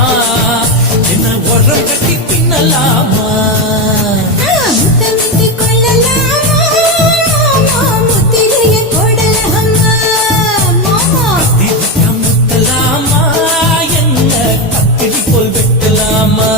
என்ன உரம் கட்டி பின்னலாமா முத்தமிட்டு கொள்ளலாமா முத்திரைய போடலாமா மாமா கத்திரிக்காய் முத்தலாமா என்ன கத்திரி போல் வெட்டலாமா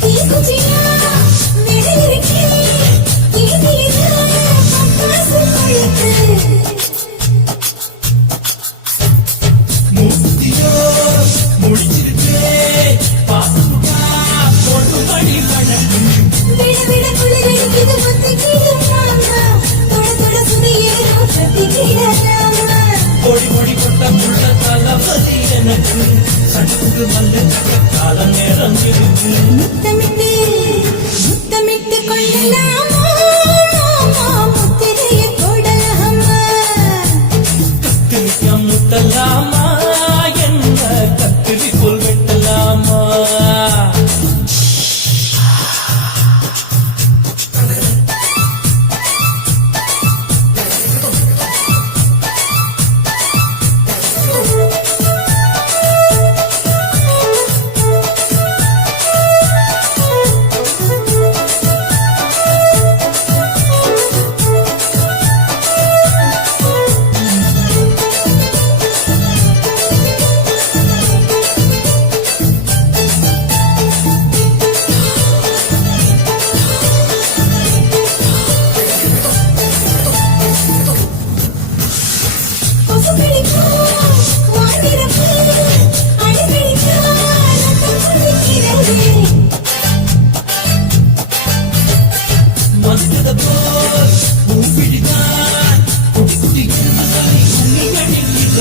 தீக்குச்சியா விடையிருக்கு தீதியில பப்பாசு கொழுத்து முத்தியோ முடிச்சிருச்சே பாசுடா பொண்ணு மணி வழக்கு விட விட குளிரடிக்குது ஒத்திக்கிடும் மாமா தொட தொட சுதியேறும் கத்திக்கிடலாமா பொடி பொடி கொட்ட முள்ள தளபதி எனக்கு சட்டுக்கு மல்ல கால நேரம் இருக்கு முத்தமிட்டு முத்தமிட்டு கொள்ளலாமா முத்திரைய போடலாமா கத்திரிக்காய் முத்தலாமா என்ன கத்திரி போல் வெட்டலாமா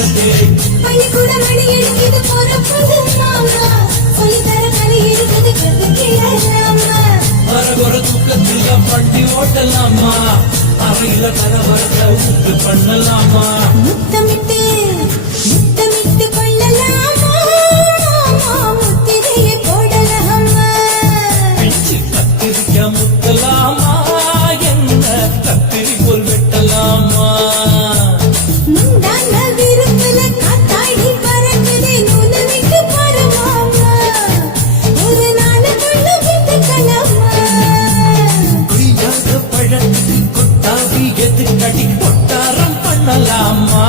சொல்லுறதே பள்ளிக்கூட மணி அடிக்குது பொறப்புது மாமா சொல்லித்தர கலை இருக்குது கத்துக்கலாமா வரகுற தூக்கத்துல பட்டி ஓட்டலாமா அறையில கரவரத்தை உண்டு பண்ணலாமா முத்தமிட்டு முத்தமிட்டு கொள்ளலாமா முத்திரையை போடலாமா பிச்சு கத்திரிக்க முத்தலாமா என்ன கத்திரி போல் வெட்டலாமா முந்தான விருப்பல காத்தாடி பறக்குதே நூலை விட்டு பரமாமா ஒரு நாளுக்குள்ள விட்டுக்கலாமா கொய்யாத பழத்துக்கு கொட்டாவி எதுக்கடி கொட்டாரம் பண்ணலாமா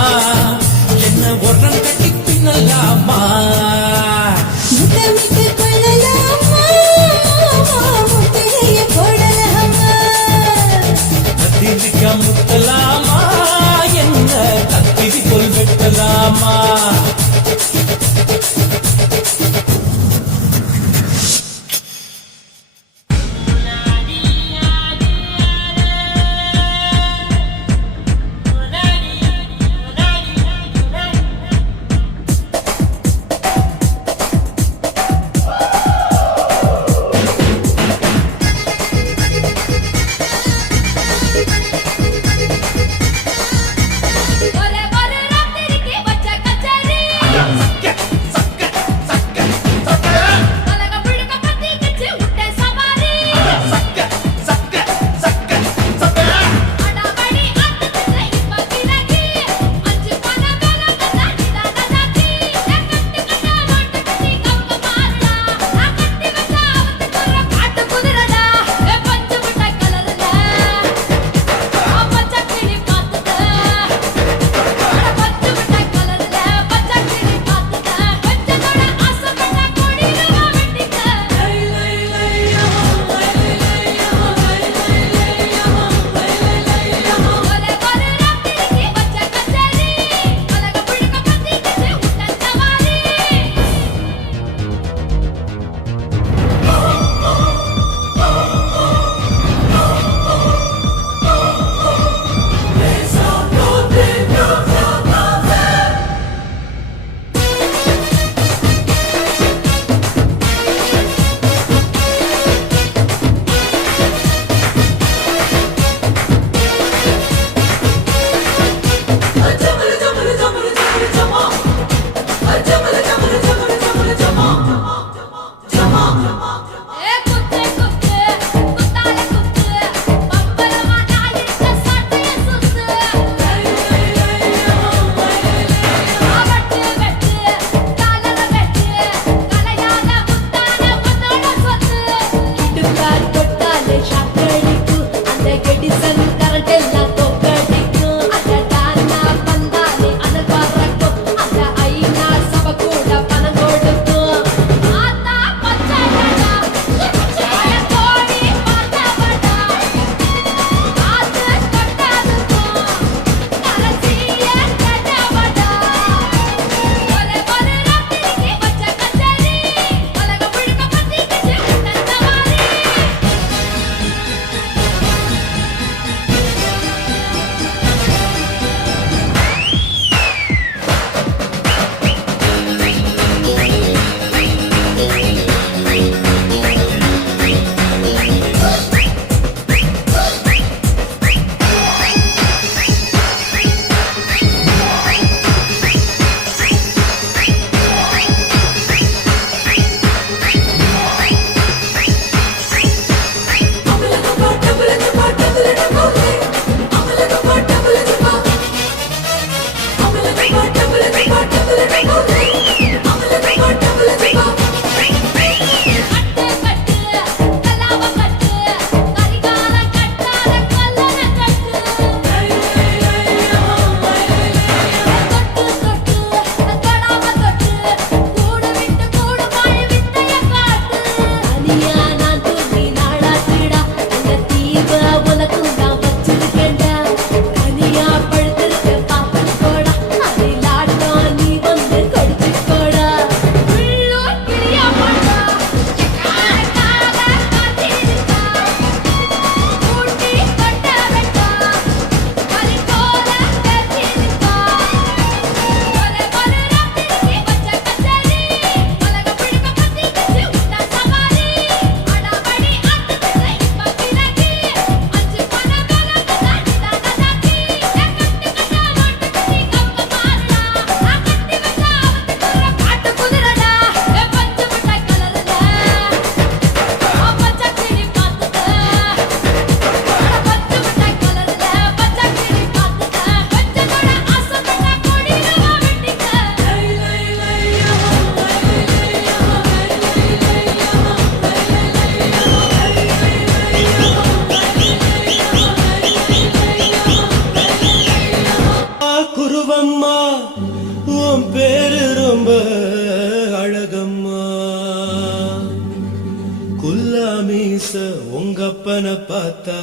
அப்பனை பார்த்தா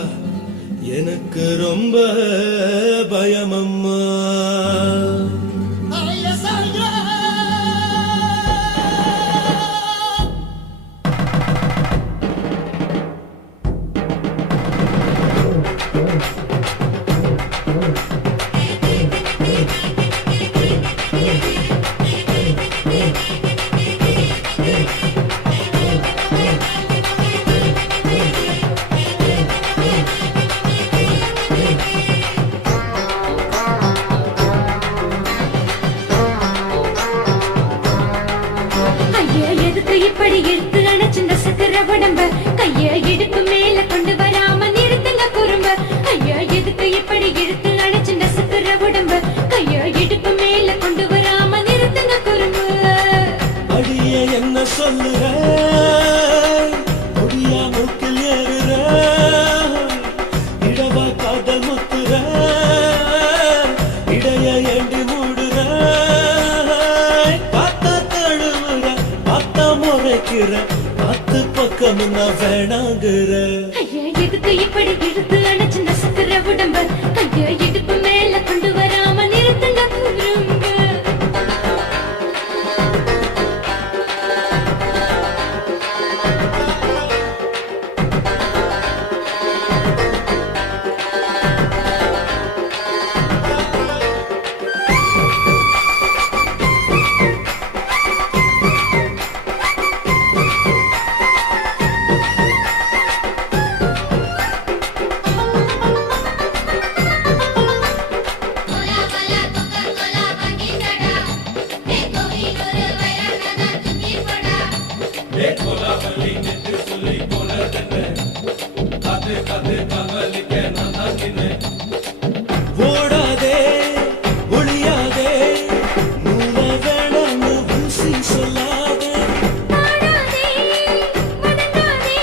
எனக்கு ரொம்ப பயமம்மா. ஐயா எதுக்கு இப்படி எடுத்து அணைச்சு நசுக்கிற உடம்ப கைய இடுப்பு மேல கொண்டு வராம நிறுத்துங்க குறும்ப. ஐயா எதுக்கு இப்படி எடுத்து அணைச்சு நசுக்கிற உடம்ப கைய இடுப்பு மேல கொண்டு வராம நிறுத்துங்க குறும்ப. அடிய என்ன சொல்லுற முடியா மூக்கில் ஏறுற இடவா காதல் முத்துற இடைய ஏண்டி மூடுற பார்த்தா தழுவுற பார்த்தா முறைக்கிற பத்து பக்கம் நான் வேணாங்குற. ஐயா எதுக்கு இப்படி எடுத்து அணைச்சு நசுக்கிற உடம்ப கைய இடுப்பு மேல கொண்டு வராம நிறுத்துங்க குறும்ப. ஓடாதே ஒளியாதே நூல வேணான்னு ஊசி சொல்லாதே. பாடாதே வணங்காதே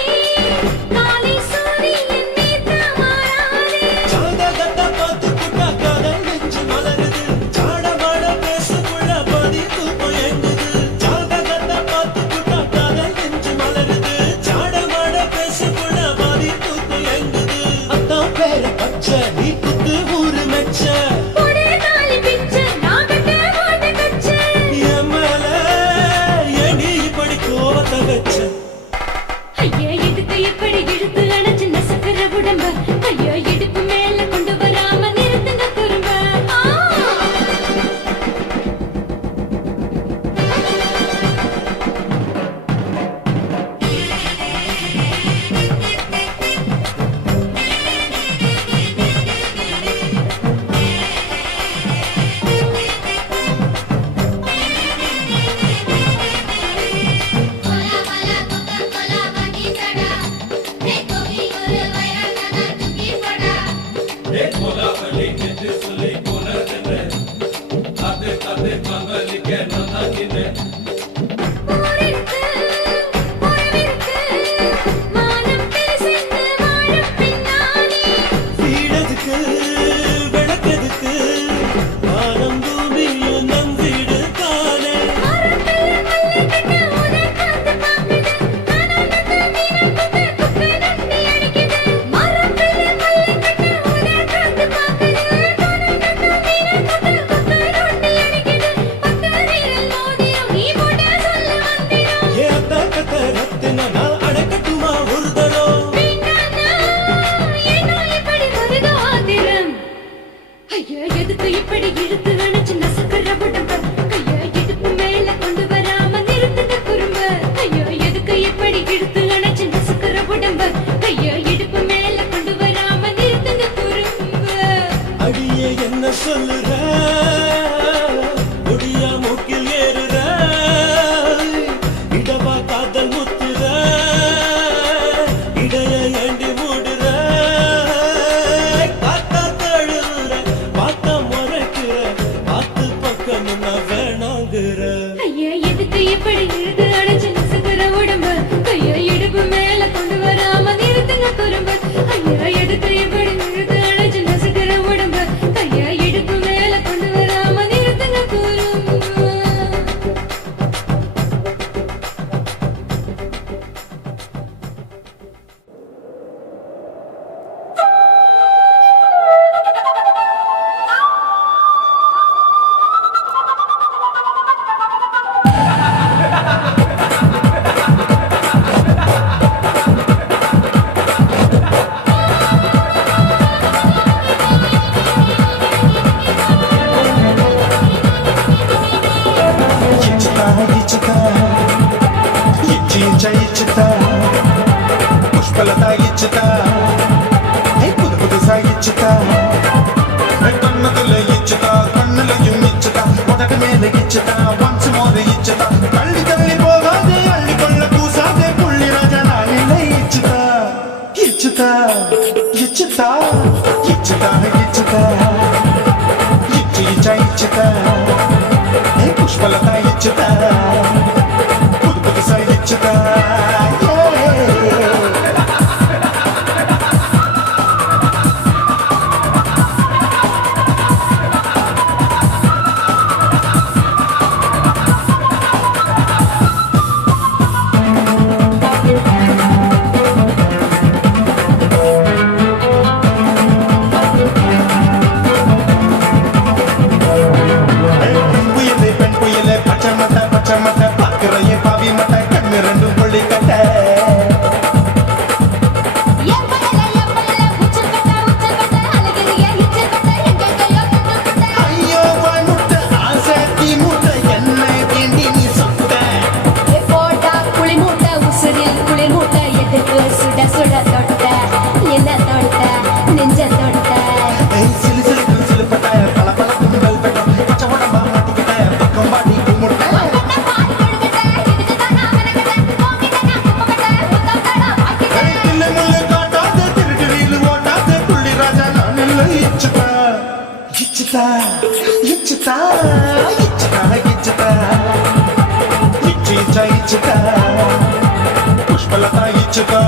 காலை சூரியன் மீது மாறாதே. ஜாதகத்தை பார்த்து புட்டா காதல் நெஞ்சு மலருது சாடமாட பேசுக்குள்ள பாதி தூக்கம் எங்குது. ஜாதகத்தை பார்த்து புட்டா காதல் நெஞ்சு மலருது சாடமாட பேசுக்குள்ள பாதி தூக்கம் எங்குது. அத்தான் பேர பச்சை நீ குத்து ஊரு மெச்ச போடே தாலி பிச்சை நான் கட்ட ஓட்ட கச்சை. என் மேல ஏண்டி இப்படி கோவத்தை வச்ச. ஐயா எதுக்கு இப்படி இழுத்து அணைச்சு நசுக்கிற உடம்ப கைய இடுப்பு மேல கொண்டு வராம நிறுத்துங்க குறும்ப. ஊருக்கு உறவிருக்கு மானம் பேசிந்து வாழும் பின்னாடி. வீடதுக்கு விளக்கதுக்கு வானம் பூமியும் நம் வீடு தானே. மரத்துல மல்லி கட்ட உனக்காத்து பாக்குது கனவுக்கு நினைப்புக்கு குப்பை நட்டி அடிக்குது. மரத்துல மல்லி கட்ட உனக்காத்து பாக்குது கனவுக்கு நினைப்புக்கு குப்பை நட்டி அடிக்குது. பக்க விரல் மோதிரம் நீ போட்ட சொல்ல வந்திரம். ஏத்த கத்த ரத்தின நான் அடக்கட்டுமா ஒரு தரம். வேண்டானா ஏனோ இப்படி வருது ஆத்திரம். ஐயா எதுக்கு இப்படி இழுத்து அணைச்சு நசுக்கிற உடம்ப கைய இடுப்பு மேல கொண்டு வராம நிறுத்துங்க குறும்ப. ஐயா எதுக்கு இப்படி இழுத்து அணைச்சு நசுக்கிற உடம்ப கைய இடுப்பு மேல கொண்டு வராம நிறுத்துங்க குறும்ப. அடியே என்ன சொல்லுற முடியா மூக்கில் ஏறுற இடவா காதல் முத்துற இடைய ஏண்டி மூடுற பார்த்தா தழுவுற பார்த்தா முறைக்கிற பார்த்து பக்கம் புஷ்பலதா இச்சுதா புது புதுசா இச்சுதா கண்ணத்துல இச்சுதா கண்ணுலையும் இச்சுதா உதட்டு மேல இச்சுதா ஒன்ஸ் மோத இச்சுதா தள்ளி தள்ளி போகாதே அள்ளி கொள்ள கூசாதே புள்ளி ராஜா நான் இல்லை இச்சுதா இச்சுதா இச்சுதா இச்சுதா இச்சுதா இச்சு இச்சா இச்சுதா புஷ்பலதா இச்சுதா புது புதுசா இச்சுதா பெண் புயலே பச்சை மட்டை பாக்குறைய பாவி மட்டை கண்ணு ரெண்டும் கொள்ளி கட்ட ஐயோ வாய் முட்டை ஆசை தீ முட்டை என்ன வேண்டி நீ சொட்ட போட்டா புளி மூட்டை உசுரில் குளிர் மூட்டை எதுக்கு சுட சுட தொட்ட என்ன தொட்ட நெஞ்ச தொட்ட சிலு சிலு சிலுப்பட்ட பல பல கும்பல் பெட்டம் பச்சை உடம்பா மாட்டிக்கிட்ட பக்கம் பாடி கும்பிட்ட தில்லு முள்ளு காட்டாத திருட்டு ரீலு ஓட்டாத புள்ளி ராஜா நான் இல்லை இச்சுதா இச்சுதா இச்சுதா இச்சுதா இச்சுதா இச்சு இச்சா இச்சுதா புஷ்பலதா இச்சுதா